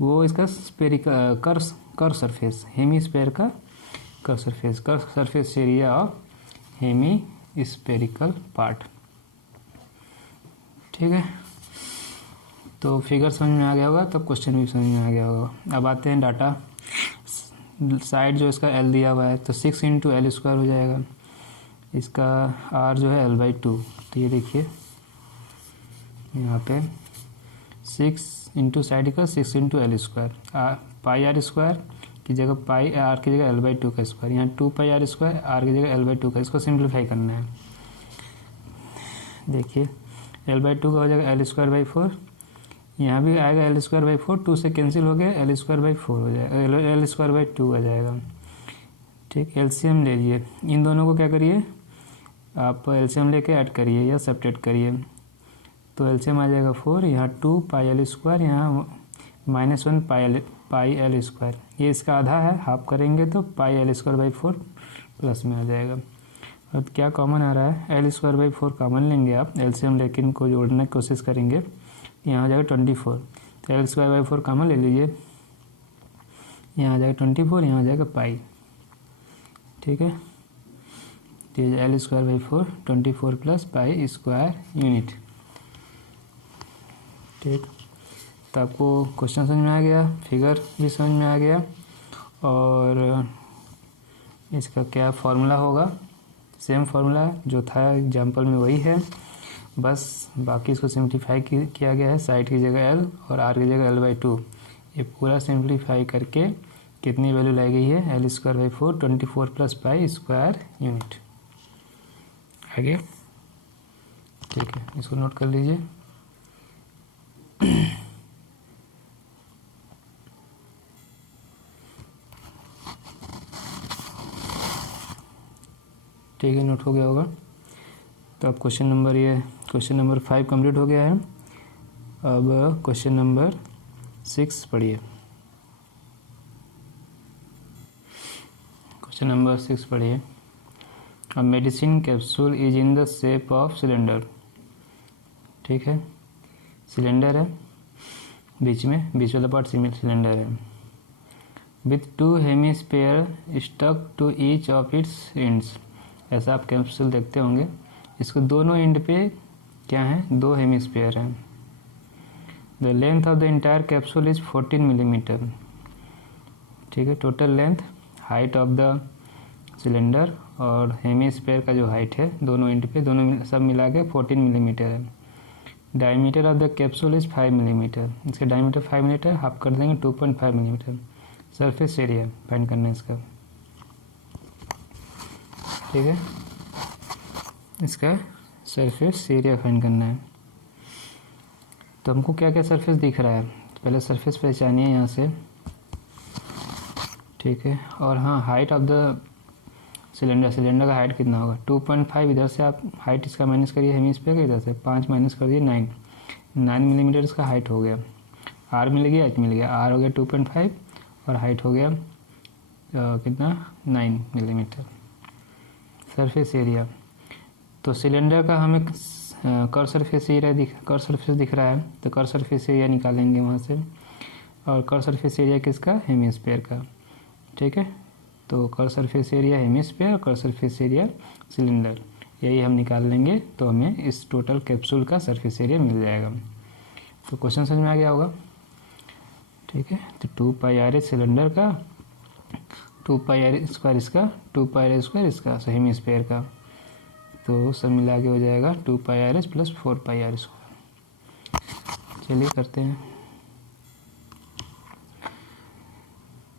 वो इसका स्पेरिकल कर्व सरफेस, हेमीस्फेयर का curve surface area of hemispherical part. ठीक है, तो फिगर समझ में आ गया होगा, तब क्वेश्चन भी समझ में आ गया होगा। अब आते हैं डाटा साइड जो इसका एल दिया हुआ है, तो 6 इंटू एल स्क्वायर हो जाएगा। इसका आर जो है L/2, तो ये देखिए यहाँ पे 6 इंटू साइड का 6 into L square, pi R square की जगह पाई आर की जगह L/2 का स्क्वायर, यहाँ 2 पाई आर स्क्वायर आर की जगह L/2 का, इसको सिंप्लीफाई करना है। देखिए L/2 का हो जाएगा L²/4, यहाँ भी आएगा L²/4, 2 से कैंसिल हो गया, L²/4 हो जाएगा, L²/2 आ जाएगा। ठीक, एलसीएम ले लिए, इन दोनों को क्या करिए आप एलसीएम लेके ऐड करिए या सब्ट्रैक्ट करिए, तो एलसीएम आ जाएगा 4, यहाँ 2 पाई एल स्क्वायर, यहाँ -1 पाई एल स्क्वायर, ये इसका आधा है, हाफ करेंगे तो पाई L²/4 प्लस में आ जाएगा। अब क्या कॉमन आ रहा है, L²/4 कॉमन लेंगे आप, एलसीएम लेके इनको जोड़ने की कोशिश करेंगे, यहाँ आ जाएगा 24, तो L²/4 कॉमन ले लीजिए, यहाँ आ जाएगा 24, यहाँ आ जाएगा पाई। ठीक है, तो L²/4 24 plus pi square unit. ठीक, तो आपको क्वेश्चन समझ में आ गया, फिगर भी समझ में आ गया, और इसका क्या फार्मूला होगा, सेम फार्मूला जो था एग्जाम्पल में वही है, बस बाकी इसको सिंप्लीफाई किया गया है, साइड की जगह L और R की जगह L/2, ये पूरा सिंप्लीफाई करके कितनी वैल्यू लाई गई है, L²/4 24 plus pi square unit. आगे ठीक है, इसको नोट कर लीजिए। ठीक है, नोट हो गया होगा। तो अब क्वेश्चन नंबर 5 कंप्लीट हो गया है। अब क्वेश्चन नंबर 6 पढ़िए। क्वेश्चन नंबर 6 पढ़िए। A medicine capsule is in the shape of cylinder। ठीक है, सिलेंडर है, बीच वाला पार्ट सिलेंडर है, with 2 hemisphere stuck to each of its ends. ऐसा आप कैप्सूल देखते होंगे, इसको दोनों एंड पे क्या है, 2 हेमिस्फीयर हैं। The length of the entire capsule is 14 millimetre. ठीक है, total length, height of the cylinder और हेमिस्फीयर का जो हाइट है दोनों एंड पे, दोनों सब मिला के 14 मिलीमीटर है। Diameter of the capsule is 5 millimetre. इसका डायमीटर 5 मिलीमीटर, हाफ कर देंगे 2.5 मिलीमीटर। सरफेस एरिया फाइंड करना है इसका। ठीक है, इसका सरफेस एरिया फाइंड करना है। तो हमको क्या क्या सरफेस दिख रहा है, पहले सरफेस पहचानिए यहाँ से। ठीक है, और हाँ, हाइट ऑफ द सिलेंडर का हाइट कितना होगा, 2.5। इधर से आप हाइट इसका माइनस करिए, हेमिस्फीयर का इधर से 5 माइनस कर दिए, 9 मिलीमीटर इसका हाइट हो गया। आर मिल गया, एच मिल गया, आर हो गया 2.5 और हाइट हो गया कितना, 9 मिलीमीटर। सरफेस एरिया, तो सिलेंडर का हमें कर सरफेस दिख रहा है, तो कर सरफेस एरिया निकालेंगे वहाँ से, और कर सरफेस एरिया किसका, हेमिस्फीयर का। ठीक है, तो कर सरफेस एरिया हेमिस्फीयर और कर सरफेस एरिया सिलेंडर, यही हम निकाल लेंगे, तो हमें इस टोटल कैप्सूल का सरफेस एरिया मिल जाएगा। तो क्वेश्चन समझ में आ गया होगा। ठीक है, तो 2 पाई आर सिलेंडर का, 2 पाई आर स्क्वायर इसका, 2 पाई आर स्क्वायर इसका, हेमिस्फीयर का, तो सब मिला के हो जाएगा 2 pi R S plus 4 pi R square. चलिए करते हैं।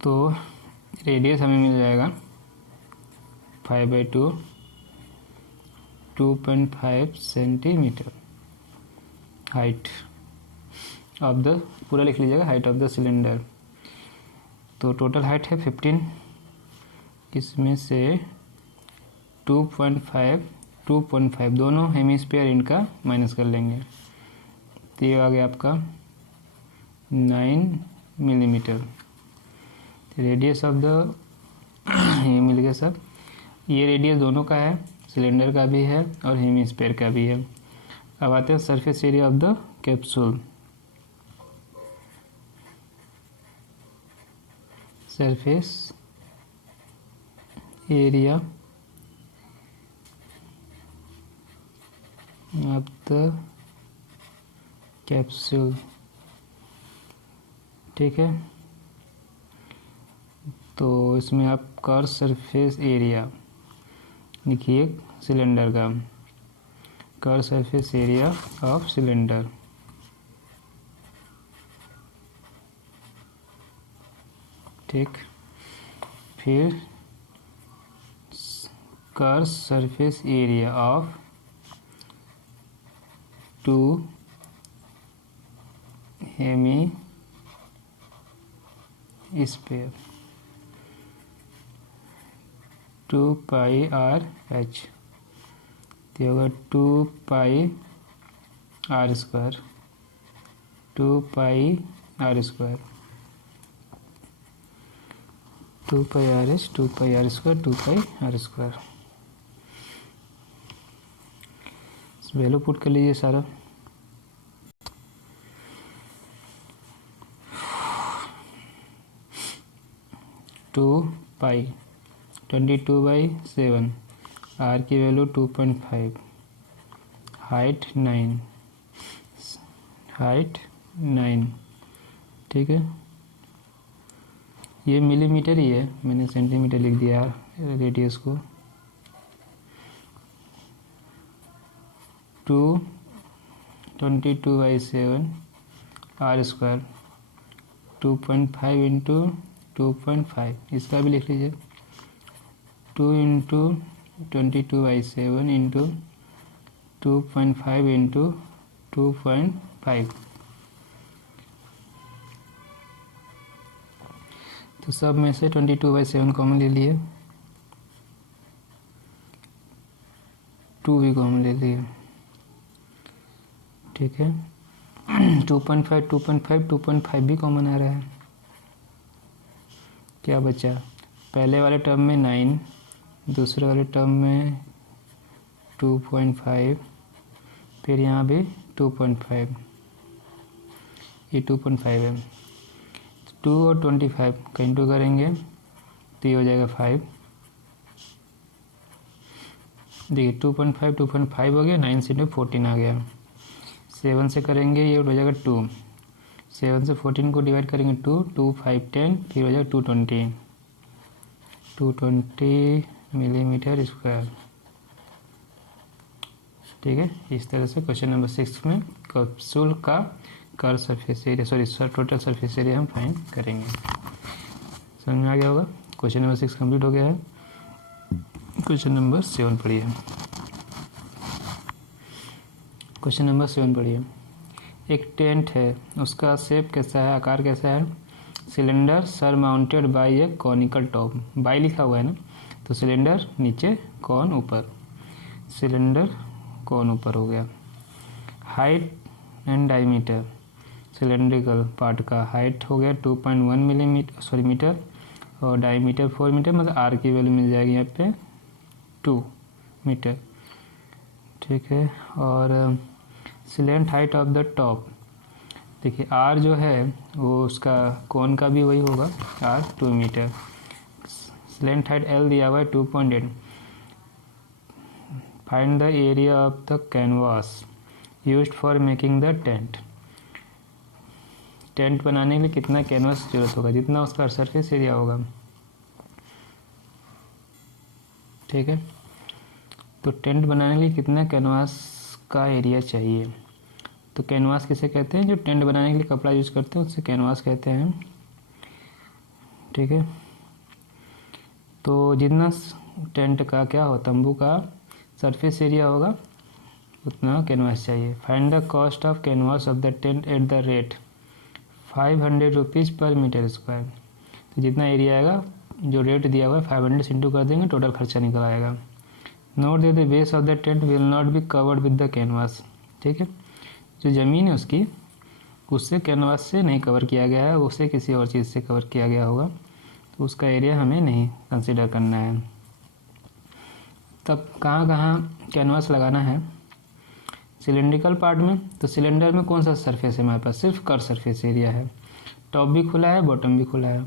तो रेडियस हमें मिल जाएगा 5/2, 2.5 सेंटीमीटर। हाइट ऑफ द, पूरा लिख लीजिएगा, हाइट ऑफ द सिलेंडर। तो टोटल हाइट है 15, इसमें से 2.5 दोनों हेमिस्फीयर इनका माइनस कर लेंगे, तो ये आ गया आपका 9 मिलीमीटर। रेडियस ऑफ द, ये मिल गया सब, ये रेडियस दोनों का है, सिलेंडर का भी है और हेमिस्फीयर का भी है। अब आते हैं surface area of the capsule. Surface area of the capsule ठीक है। तो इसमें आप कर्व सरफेस एरिया लिखिए सिलेंडर का, curve surface area of cylinder. ठीक, फिर curve surface area of 2 hemisphere 2 pi R H, तो होगा 2 pi R square, 2 pi R square, 2 pi R H, 2 pi R square, 2 pi R square. Value put कर लीजिए सारा। To pi 22/7, are की value 2.5, height 9, ठीक है। ये millimetre ही है, मैंने सेंटीमीटर लिख दिया रेडियस को। 22/7 आर स्क्वायर 2.5 इंटू 2.5, इसका भी लिख लीजिए 2 इंटू 22/7 इंटू 2.5 इंटू 2.5। तो सब में से 22/7 कॉमन ले लिए, 2 भी कॉमन ले लिए, ठीक है। 2.5 2.5 2.5 भी कॉमन आ रहा है। क्या बचा, पहले वाले टर्म में 9, दूसरे वाले टर्म में 2.5, फिर यहाँ भी 2.5, ये 2.5 है। 2 और 25 का इंटू करेंगे तो ये हो जाएगा 5। देखिए 2.5 हो गया, 9 से 14 आ गया। 7 से करेंगे ये हो जाएगा 2, 7 से 14 को डिवाइड करेंगे 2, 2 5 10, फिर हो जाएगा 220 मिलीमीटर स्क्वायर, ठीक है। इस तरह से क्वेश्चन नंबर 6 में कैप्सूल का curve surface area total surface area हम फाइंड करेंगे। समझ में आ गया होगा। क्वेश्चन नंबर 6 कंप्लीट हो गया है। क्वेश्चन नंबर 7 पढ़िए। क्वेश्चन नंबर 7 पढ़िए। एक टेंट है, उसका शेप कैसा है, आकार कैसा है। Cylinder surmounted by a conical top, by लिखा हुआ है ना, तो सिलेंडर नीचे, कॉन ऊपर, सिलेंडर कॉन ऊपर हो गया। Height and diameter, cylindrical part का हाइट हो गया 2.1 मीटर और डायमीटर 4 मीटर, मतलब आर की वैल्यू मिल जाएगी यहाँ पे 2 मीटर, ठीक है। और slant height of the top, देखिए आर जो है वो उसका कोन का भी वही होगा, R 2 metre. Slant height L दिया हुआ है 2.8। Find the area of the canvas used for making the tent. Tent बनाने के लिए कितना कैनवास की जरूरत होगा, जितना उसका सरफेस एरिया होगा, ठीक है। तो टेंट बनाने के लिए कितना कैनवास का एरिया चाहिए। तो कैनवास किसे कहते हैं, जो टेंट बनाने के लिए कपड़ा यूज करते हैं उससे कैनवास कहते हैं, ठीक है। तो जितना टेंट का क्या हो, तंबू का सरफेस एरिया होगा उतना कैनवास चाहिए। Find the cost of canvas of the tent at the rate 500 rupees पर मीटर स्क्वायर। तो जितना एरिया आएगा, जो रेट दिया हुआ है 500 से इंटू कर देंगे, टोटल खर्चा निकल आएगा। Note that the base of the tent will not be covered with the canvas, ठीक है। जो ज़मीन है उसकी, उससे कैनवास से नहीं कवर किया गया है, उसे किसी और चीज़ से कवर किया गया होगा, तो उसका एरिया हमें नहीं कंसिडर करना है। तब कहाँ कहाँ कैनवास लगाना है, सिलेंड्रिकल पार्ट में। तो सिलेंडर में कौन सा सरफेस है हमारे पास, सिर्फ कर्व सरफेस एरिया है, टॉप भी खुला है, बॉटम भी खुला है।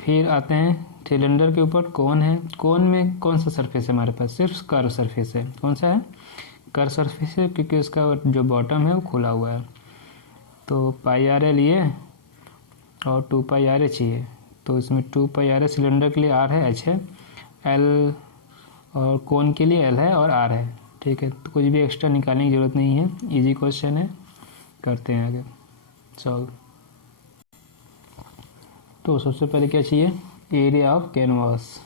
फिर आते हैं सिलेंडर के ऊपर कोन है, कोन में कौन सा सरफेस है हमारे पास, सिर्फ कर्व सरफेस है। कौन सा है, कर्व सरफेस है, क्योंकि उसका जो बॉटम है वो खुला हुआ है। तो पाई आर एल ये और 2 पाई आर एच ही है, तो इसमें 2 पाई आर एच सिलेंडर के लिए आर है, एच है, एल और कोन के लिए एल है और आर है। ठीक है, तो कुछ भी एक्स्ट्रा निकालने की ज़रूरत नहीं है, इजी क्वेश्चन है, करते हैं आगे सॉल्व। तो सबसे पहले क्या चाहिए, area of canvas,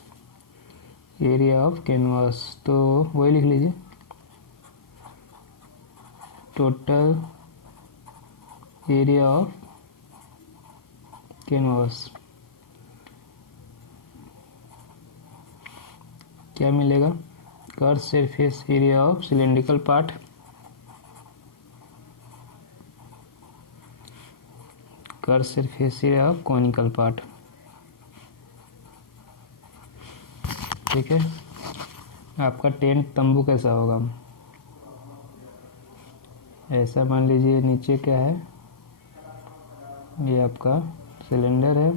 area of canvas, तो वही लिख लीजिए, टोटल एरिया ऑफ कैनवास क्या मिलेगा, curve surface area of cylindrical part, curve surface area of conical part. ठीक है, आपका टेंट तंबू कैसा होगा, ऐसा मान लीजिए, नीचे क्या है, ये आपका सिलेंडर है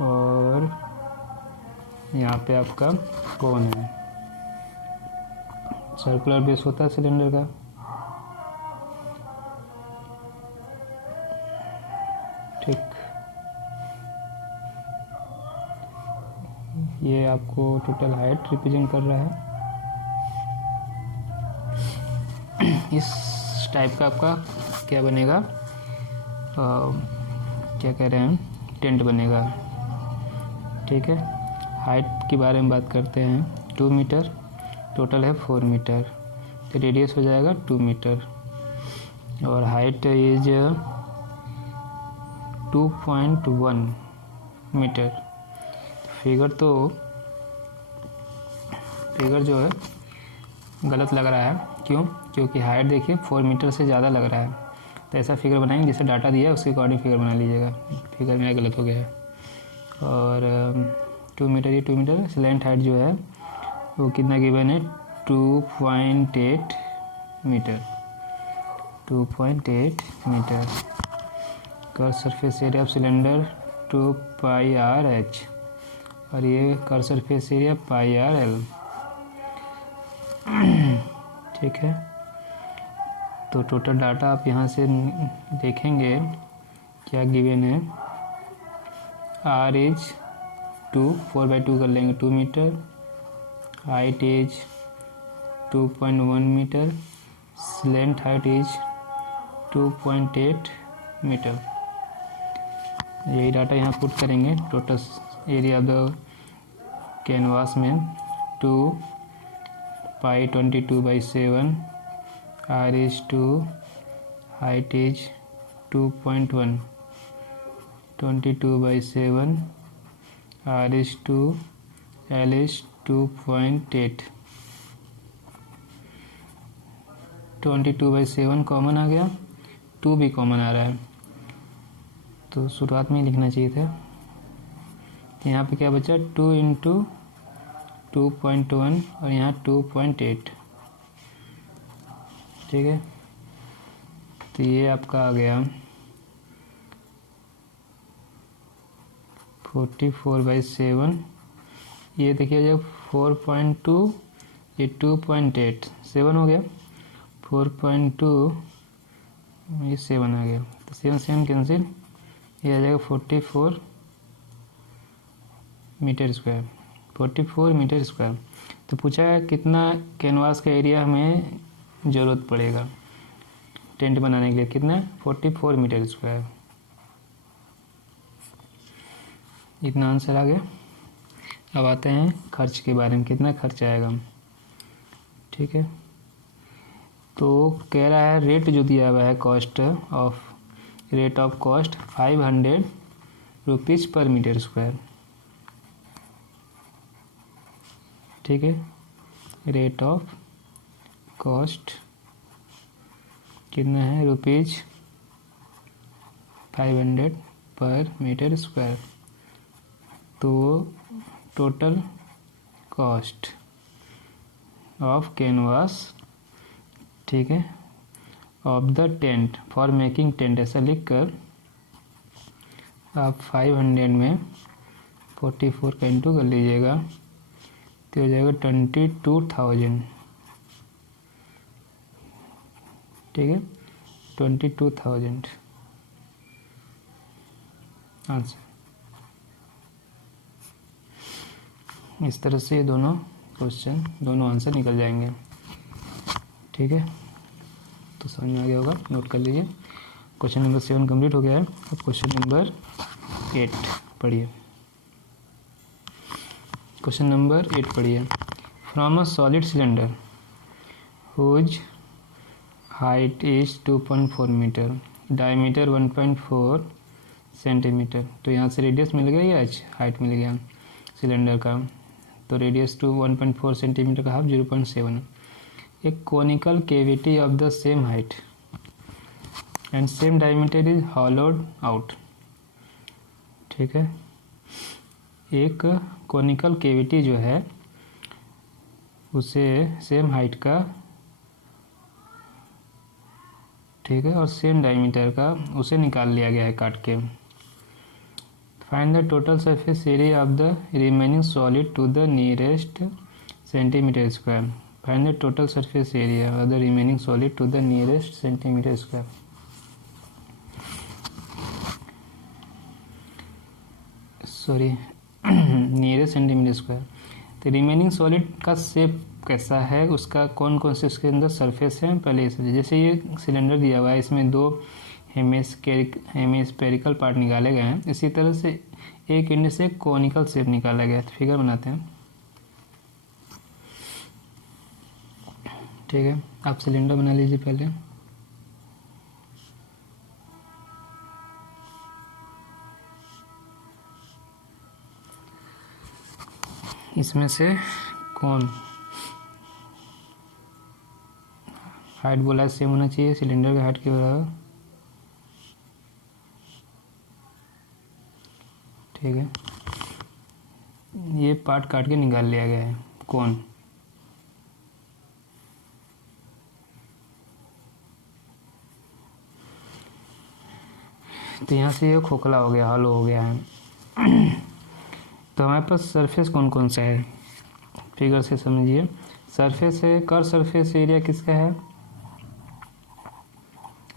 और यहाँ पे आपका कोन है, सर्कुलर बेस होता है सिलेंडर का। ठीक, ये आपको टोटल हाइट रिप्रेजेंट कर रहा है। इस टाइप का आपका क्या बनेगा, क्या कह रहे हैं, टेंट बनेगा। ठीक है, हाइट के बारे में बात करते हैं, 2 मीटर, टोटल है 4 मीटर, तो रेडियस हो जाएगा 2 मीटर और हाइट इज 2.1 मीटर। फिगर जो है गलत लग रहा है, क्यों, क्योंकि हाइट देखिए 4 मीटर से ज़्यादा लग रहा है, तो ऐसा फिगर बनाएंगे, जैसे डाटा दिया है उसके अकॉर्डिंग फिगर बना लीजिएगा, फिगर मेरा गलत हो गया है। और 2 मीटर, ये 2 मीटर, स्लैंट हाइट जो है वो कितना गिवन है, 2.8 metre, 2.8 metre. Curve surface area of cylinder 2 pi R H और ये curve surface area pi R L. ठीक है, तो टोटल डाटा आप यहाँ से देखेंगे क्या गिवन है, आर इज 2, 4/2 कर लेंगे, 2 metre, height is 2.1 metre, slant height is 2.8 metre. यही डाटा यहाँ पुट करेंगे, total area of the canvas में 2 pi 22/7, R is 2, height is 2.1, 22/7, R is 2, L is 2.8, 22/7 common आ गया, 2 भी कॉमन आ रहा है, तो शुरुआत में ही लिखना चाहिए था। यहाँ पे क्या बचा, 2 इंटू 2.1 और यहाँ 2.8। ठीक है, तो ये आपका आ गया 44/7, ये देखिए जब 4.2, ये 2.8, 7 हो गया, 4.2 ये 7 आ गया, तो 7 कैंसिल, ये आ जाएगा 44 मीटर स्क्वायर, 44 मीटर स्क्वायर। तो पूछा है कितना कैनवास का एरिया हमें ज़रूरत पड़ेगा टेंट बनाने के लिए, कितना, 44 मीटर स्क्वायर, इतना आंसर आ गया। अब आते हैं खर्च के बारे में, कितना खर्च आएगा। ठीक है, तो कह रहा है रेट जो दिया हुआ है, रेट ऑफ कॉस्ट 500 रुपीज़ पर मीटर स्क्वायर। ठीक है, रेट ऑफ कॉस्ट कितना है, ₹500 पर मीटर स्क्वायर। तो टोटल कॉस्ट ऑफ कैनवास, ठीक है, of the tent for making tent, ऐसा लिख कर आप 500 में 44 का इंटू कर लीजिएगा, तो हो जाएगा 22,000। ठीक है, 22,000 आंसर। इस तरह से ये दोनों क्वेश्चन, दोनों आंसर निकल जाएंगे। ठीक है, तो समझ में आ गया होगा, नोट कर लीजिए। क्वेश्चन नंबर 7 कंप्लीट हो गया है। अब क्वेश्चन नंबर 8 पढ़िए। क्वेश्चन नंबर 8 पढ़िए। From a solid cylinder whose height is 2.4 metre, diameter 1.4 centimetre. तो यहाँ से रेडियस मिल गया या हाइट मिल गया सिलेंडर का, तो रेडियस टू 1.4 सेंटीमीटर का हाफ 0.7। एक conical cavity of the same height and same diameter is hollowed out. ठीक है, एक कोनिकल कैविटी जो है उसे सेम हाइट का, ठीक है, और सेम डायमीटर का उसे निकाल लिया गया है काट के। Find the total surface area of the remaining solid to the nearest centimetre square. Find the total surface area of the remaining solid to the nearest centimetre square. Sorry, nearest centimetre square. तो remaining solid का shape कैसा है, उसका कौन कौन से उसके अंदर सरफेस है, पहले ये समझिए। जैसे ये सिलेंडर दिया हुआ है, इसमें 2 हेमिस्फेरिकल पार्ट निकाले गए हैं, इसी तरह से एक एंड से कोनिकल शेप निकाला गया है। तो फिगर बनाते हैं। ठीक है, आप सिलेंडर बना लीजिए पहले। इसमें से कौन हाइट बोला सेम होना चाहिए सिलेंडर का हाइट के बराबर। ठीक है, ये पार्ट काट के निकाल लिया गया है कौन। तो यहाँ से ये खोखला हो गया, हॉलो हो गया है। तो हमारे पास सरफेस कौन कौन सा है, फिगर से समझिए। सरफेस है, कर सरफेस एरिया किसका है,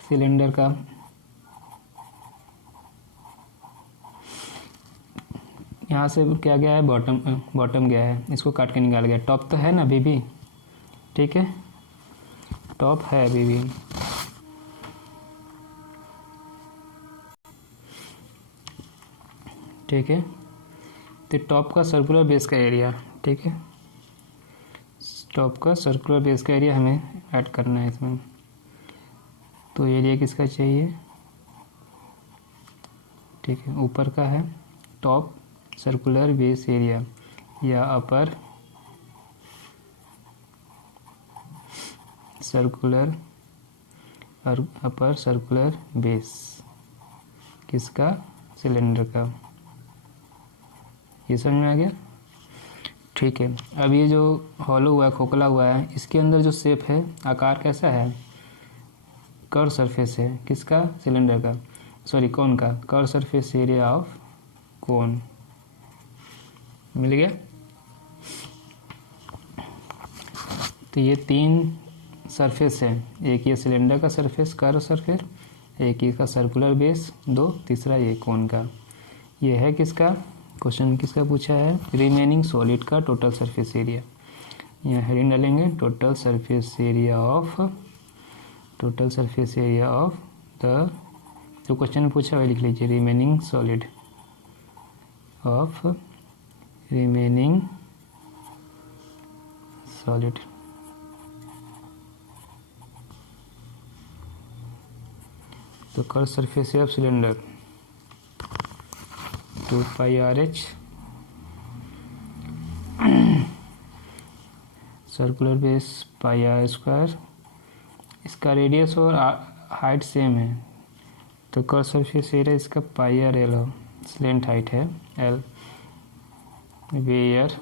सिलेंडर का। यहाँ से क्या गया है, बॉटम गया है, इसको काट के निकाल गया। टॉप तो है ना अभी भी, ठीक है, टॉप है अभी भी। ठीक है, तो टॉप का सर्कुलर बेस का एरिया, ठीक है, टॉप का सर्कुलर बेस का एरिया हमें ऐड करना है इसमें। तो एरिया किसका चाहिए, ठीक है, ऊपर का है टॉप सर्कुलर बेस एरिया या अपर सर्कुलर और अपर सर्कुलर बेस किसका, सिलेंडर का। ये समझ में आ गया। ठीक है, अब ये जो हॉलो हुआ है, खोखला हुआ है, इसके अंदर जो शेप है, आकार कैसा है, कर्व सरफेस है किसका, सिलेंडर का, सॉरी कोन का। Curve surface area of cone मिल गया। तो ये 3 सरफेस है, एक ये सिलेंडर का सरफेस कर्व सरफेस, एक इसका सर्कुलर बेस, 2 तीसरा ये कोन का। ये है किसका, क्वेश्चन किसका पूछा है, रिमेनिंग सॉलिड का टोटल सरफेस एरिया। यहाँ हेडिंग डालेंगे total surface area of the, जो क्वेश्चन पूछा वही लिख लीजिए, remaining solid of remaining solid. तो curve surface of cylinder 2 pi RH, circular base pi R square. इसका रेडियस और हाइट सेम है, तो कर्व सरफेस एरिया इसका पाई R L हो, स्लेंट हाइट है L, where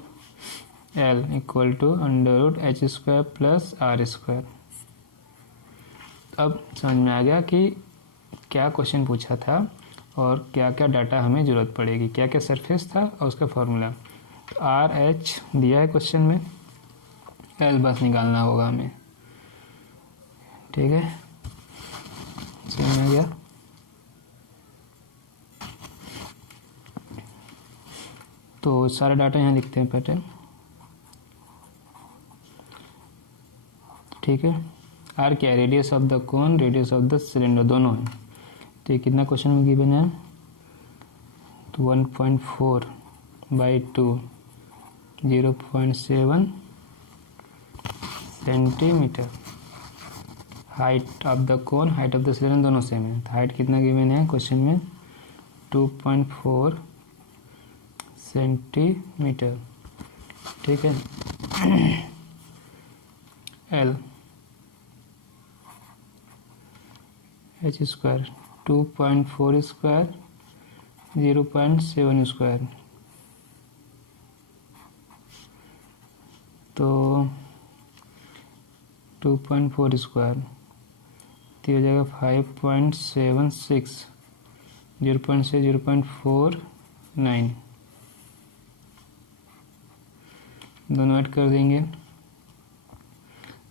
L equal to √H square plus R square. अब समझ में आ गया कि क्या क्वेश्चन पूछा था और क्या क्या डाटा हमें ज़रूरत पड़ेगी, क्या क्या सरफेस था और उसका फॉर्मूला। तो RH दिया है क्वेश्चन में, L बस निकालना होगा हमें। ठीक है, समझ में आ गया। तो सारा डाटा यहाँ लिखते हैं पैटर्न, ठीक है। आर क्या है, radius of the cone, radius of the cylinder, दोनों है। तो ये कितना क्वेश्चन में गिवन है, तो 1.4 by 2 0.7 centimetre. Height of the cone, height of the cylinder दोनों सेम है। तो हाइट कितना गिवन है क्वेश्चन में, 2.4 सेंटीमीटर, ठीक है। L H square 2.4 square 0.7 square, तो 2.4 स्क्वायर तो हो जाएगा 5.76, 0.49, दोनों ऐड कर देंगे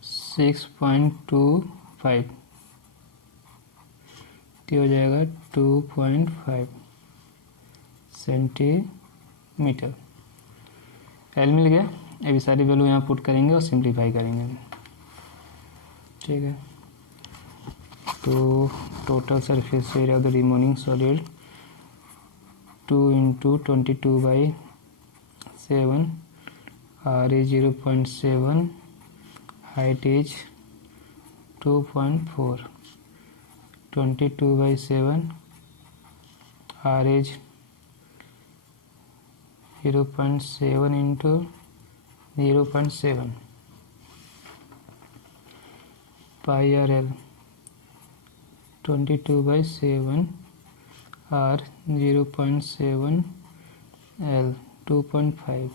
6.25, तो हो जाएगा 2.5 सेंटीमीटर। एल मिल गया। अभी सारी वैल्यू यहाँ पुट करेंगे और सिंप्लीफाई करेंगे, ठीक है। तो total surface area of the remaining solid 2 × 22/7, R is 0.7, height is 2.4, 22/7, R is 0.7 into 0.7, pi RL 22/7, R 0.7, L 2.5,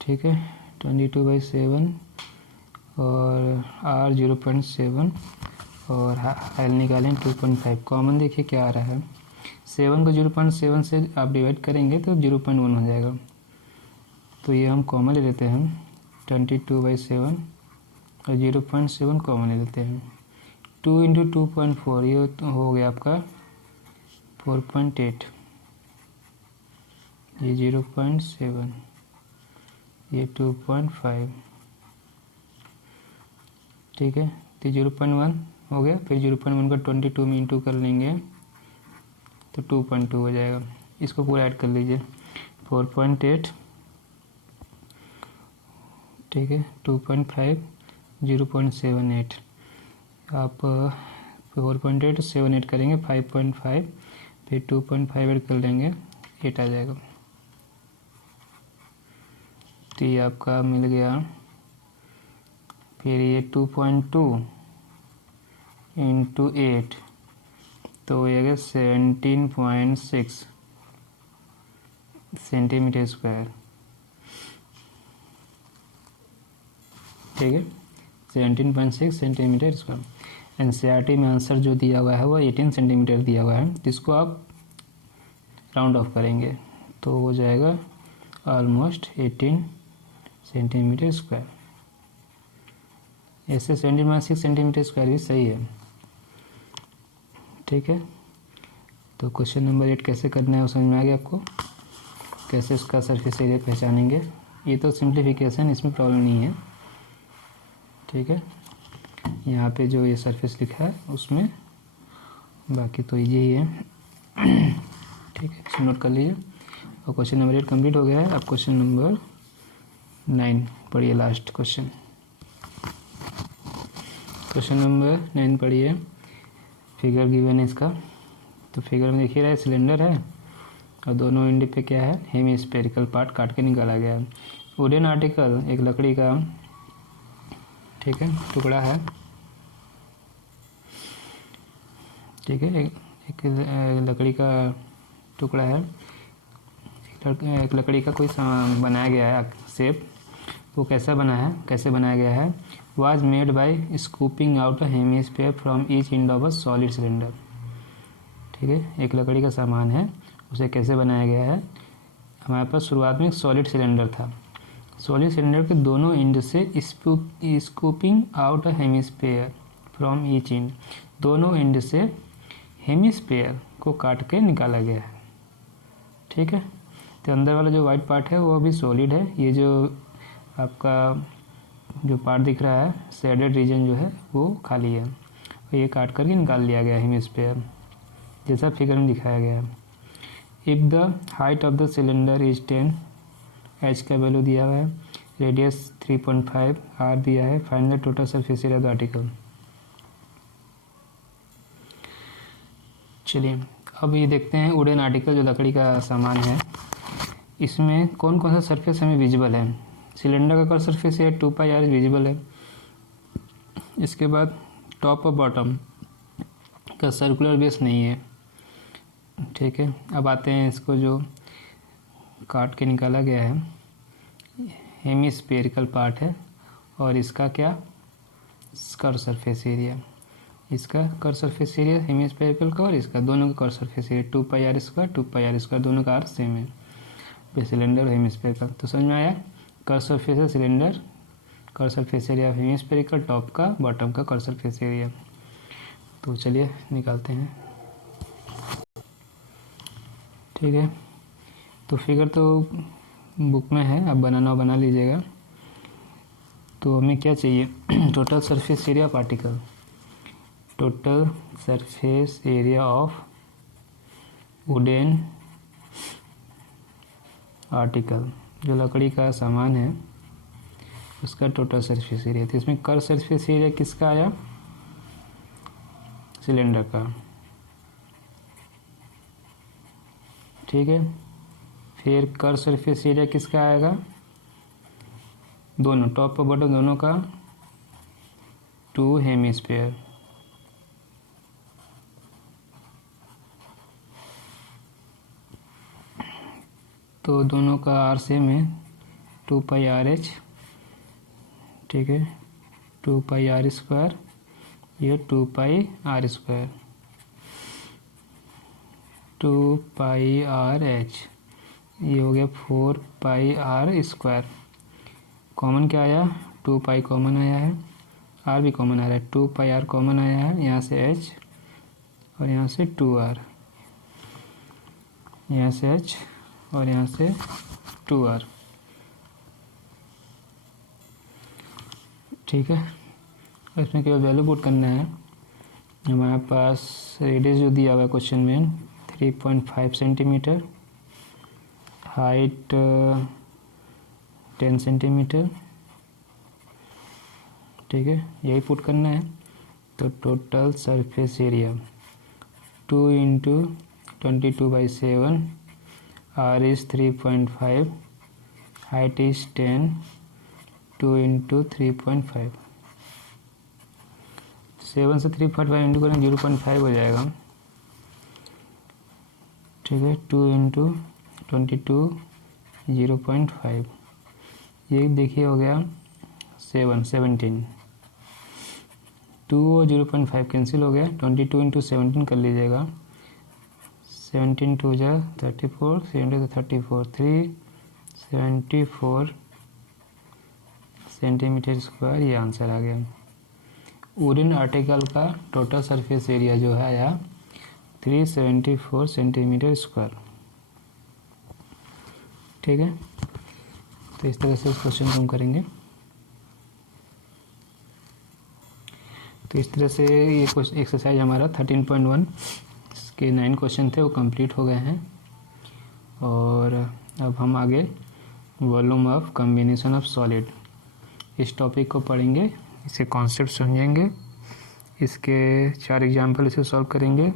ठीक है। 22/7 और R 0.7 और L निकालें 2.5। कॉमन देखिए क्या आ रहा है, 7 को 0.7 से आप डिवाइड करेंगे तो 0.1 हो जाएगा। तो ये हम कॉमन ले लेते हैं, 22/7 और 0.7 कॉमन ले लेते हैं। 2 × 2.4 ये हो गया आपका 4.8, ये 0.7, ये 2.5, ठीक है। तो 0.1 हो गया, फिर 0.1 का 22 में इंटू कर लेंगे तो 2.2 हो जाएगा। इसको पूरा ऐड कर लीजिए, 4.8, ठीक है, 2.5, 0.78, आप 4.8 7 ऐड करेंगे 5.5, फिर 2.5 ऐड कर लेंगे 8 आ जाएगा। तो ये आपका मिल गया। फिर ये 2.2 × 8 तो ये 17.6 सेंटीमीटर स्क्वायर, ठीक है, 17.6 सेंटीमीटर स्क्वायर। एनसीईआरटी में आंसर जो दिया हुआ है वो 18 सेंटीमीटर दिया हुआ है, जिसको आप राउंड ऑफ करेंगे तो हो जाएगा ऑलमोस्ट 18 सेंटीमीटर स्क्वायर। ऐसे 17.6 सेंटीमीटर स्क्वायर भी सही है, ठीक है। तो क्वेश्चन नंबर 8 कैसे करना है वो समझ में आ गया आपको, कैसे इसका सरफेस एरिया पहचानेंगे। ये तो सिंप्लीफिकेशन, इसमें प्रॉब्लम नहीं है, ठीक है। यहाँ पे जो ये सरफेस लिखा है उसमें, बाकी तो यही है, ठीक है, इसे नोट कर लीजिए। और क्वेश्चन नंबर 8 कंप्लीट हो गया है। अब क्वेश्चन नंबर 9 पढ़िए, लास्ट क्वेश्चन। क्वेश्चन नंबर 9 पढ़िए। फिगर गिवन है इसका, तो फिगर में देखिए रहा है सिलेंडर है और दोनों एंड पे क्या है, हेमिस्फेरिकल पार्ट काट के निकाला गया है। वुडन आर्टिकल एक लकड़ी का, ठीक है, टुकड़ा है, ठीक है, एक लकड़ी का टुकड़ा है, एक लकड़ी का कोई बनाया गया है शेप। वो कैसा बना है, कैसे बनाया गया है, was made by scooping out a hemisphere from each end of a solid cylinder, ठीक है। एक लकड़ी का सामान है, उसे कैसे बनाया गया है। हमारे पास शुरुआत में एक सॉलिड सिलेंडर था, सॉलिड सिलेंडर के दोनों एंड से scooping out a hemisphere from each and, दोनों एंड से हेमिस्फीयर को काट के निकाला गया है। ठीक है, तो अंदर वाला जो वाइट पार्ट है वो भी सॉलिड है, ये जो आपका जो पार्ट दिख रहा है शेडेड रीजन जो है वो खाली है, और ये काट करके निकाल लिया गया है हेमिस्फीयर, जैसा फिगर में दिखाया गया है। If the height of the cylinder is 10, H का वैल्यू दिया हुआ है, रेडियस 3.5, आर दिया है, find the total surface area of the article. चलिए अब ये देखते हैं वुडन आर्टिकल, जो लकड़ी का सामान है, इसमें कौन कौन सा सरफेस हमें विजिबल है। सिलेंडर का कर्व सरफेस है 2 पाई आर विजिबल है। इसके बाद टॉप और बॉटम का सर्कुलर बेस नहीं है। ठीक है, अब आते हैं इसको जो काट के निकाला गया है, हेमिस्फेरिकल पार्ट है, और इसका क्या कर्व सरफेस एरिया, इसका कर्व सरफेस एरिया हेमिस्फेरिकल का और इसका दोनों का curve surface area 2 pi R square 2 pi R square, दोनों का आर सेम है, सिलेंडर और हेमिस्फेरिकल। तो समझ में आया, कर्व सरफेस है cylinder, curve surface area hemispherical, top का बॉटम का कर्व सरफेस एरिया। तो चलिए निकालते हैं। ठीक है, तो फिगर तो बुक में है, आप बनाना बना लीजिएगा। तो हमें क्या चाहिए, total surface area of article, total surface area of wooden article, जो लकड़ी का सामान है उसका टोटल सरफेस एरिया। तो इसमें कर्व सरफेस एरिया किसका आया, सिलेंडर का। ठीक है, फिर कर्व सरफेस एरिया किसका आएगा, दोनों टॉप और बॉटम दोनों का 2 हेमिस्फीयर। तो दोनों का आर सेम है 2 पाई आर एच। ठीक है, 2 पाई आर स्क्वायर, ये 2 pi R square, 2 pi R H, ये हो गया 4 पाई आर स्क्वायर। कॉमन क्या आया, 2 पाई कॉमन आया है, आर भी कॉमन आ रहा है, 2 पाई आर कॉमन आया है, यहाँ से एच और यहाँ से 2 आर, यहाँ से एच और यहाँ से 2 आर। ठीक है, इसमें केवल वैल्यू पुट करना है। हमारे पास रेडियस जो दिया हुआ है क्वेश्चन में 3.5 सेंटीमीटर, हाइट 10 सेंटीमीटर। ठीक है, यही पुट करना है। तो total surface area 2 × 22/7, R is 3.5, height is 10, 2 × 3.5, 7 से 3.5 इंटू करें 0.5 हो जाएगा। ठीक है, 2 × 22 0.5, ये देखिए हो गया 17, 2 और 0.5 कैंसिल हो गया, 22 × 17 कर लीजिएगा, 17 2 जा 34, 7 34, 374 सेंटीमीटर स्क्वायर, ये आंसर आ गया। वुडन आर्टिकल का टोटल सरफेस एरिया जो है आया 374 सेंटीमीटर स्क्वायर। ठीक है, तो इस तरह से इस क्वेश्चन को हम करेंगे। तो इस तरह से ये एक्सरसाइज हमारा 13.1 के 9 क्वेश्चन थे वो कंप्लीट हो गए हैं। और अब हम आगे volume of combination of solid इस टॉपिक को पढ़ेंगे, इसके कॉन्सेप्ट समझेंगे, इसके 4 एग्जाम्पल इसे सॉल्व करेंगे,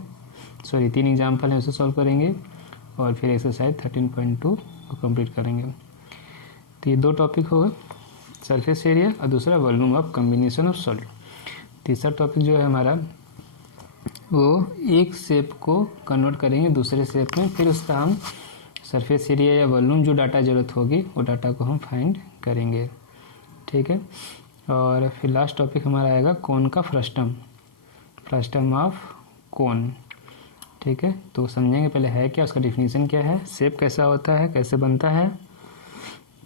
3 एग्जाम्पल हैं उसे सॉल्व करेंगे, और फिर एक्सरसाइज 13.2 को कंप्लीट करेंगे। तो ये 2 टॉपिक हो गए, सरफेस एरिया और दूसरा volume of combination of solid. तीसरा टॉपिक जो है हमारा वो एक शेप को कन्वर्ट करेंगे दूसरे शेप में, फिर उसका हम सरफेस एरिया या वॉल्यूम जो डाटा ज़रूरत होगी वो डाटा को हम फाइंड करेंगे। ठीक है, और फिर लास्ट टॉपिक हमारा आएगा कोन का फ्रस्टम ऑफ कोन। ठीक है, तो समझेंगे पहले है क्या, उसका डिफिनीशन क्या है, शेप कैसा होता है, कैसे बनता है,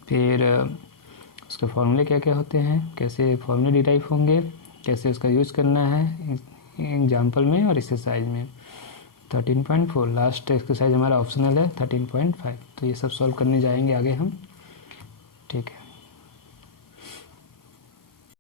फिर उसके फॉर्मूले क्या क्या होते हैं, कैसे फॉर्मूले डिराइव होंगे, कैसे उसका यूज़ करना है एग्जाम्पल में और एक्सरसाइज में। 13.4 लास्ट एक्सरसाइज हमारा ऑप्शनल है 13.5। तो ये सब सॉल्व करने जाएंगे आगे हम, ठीक है।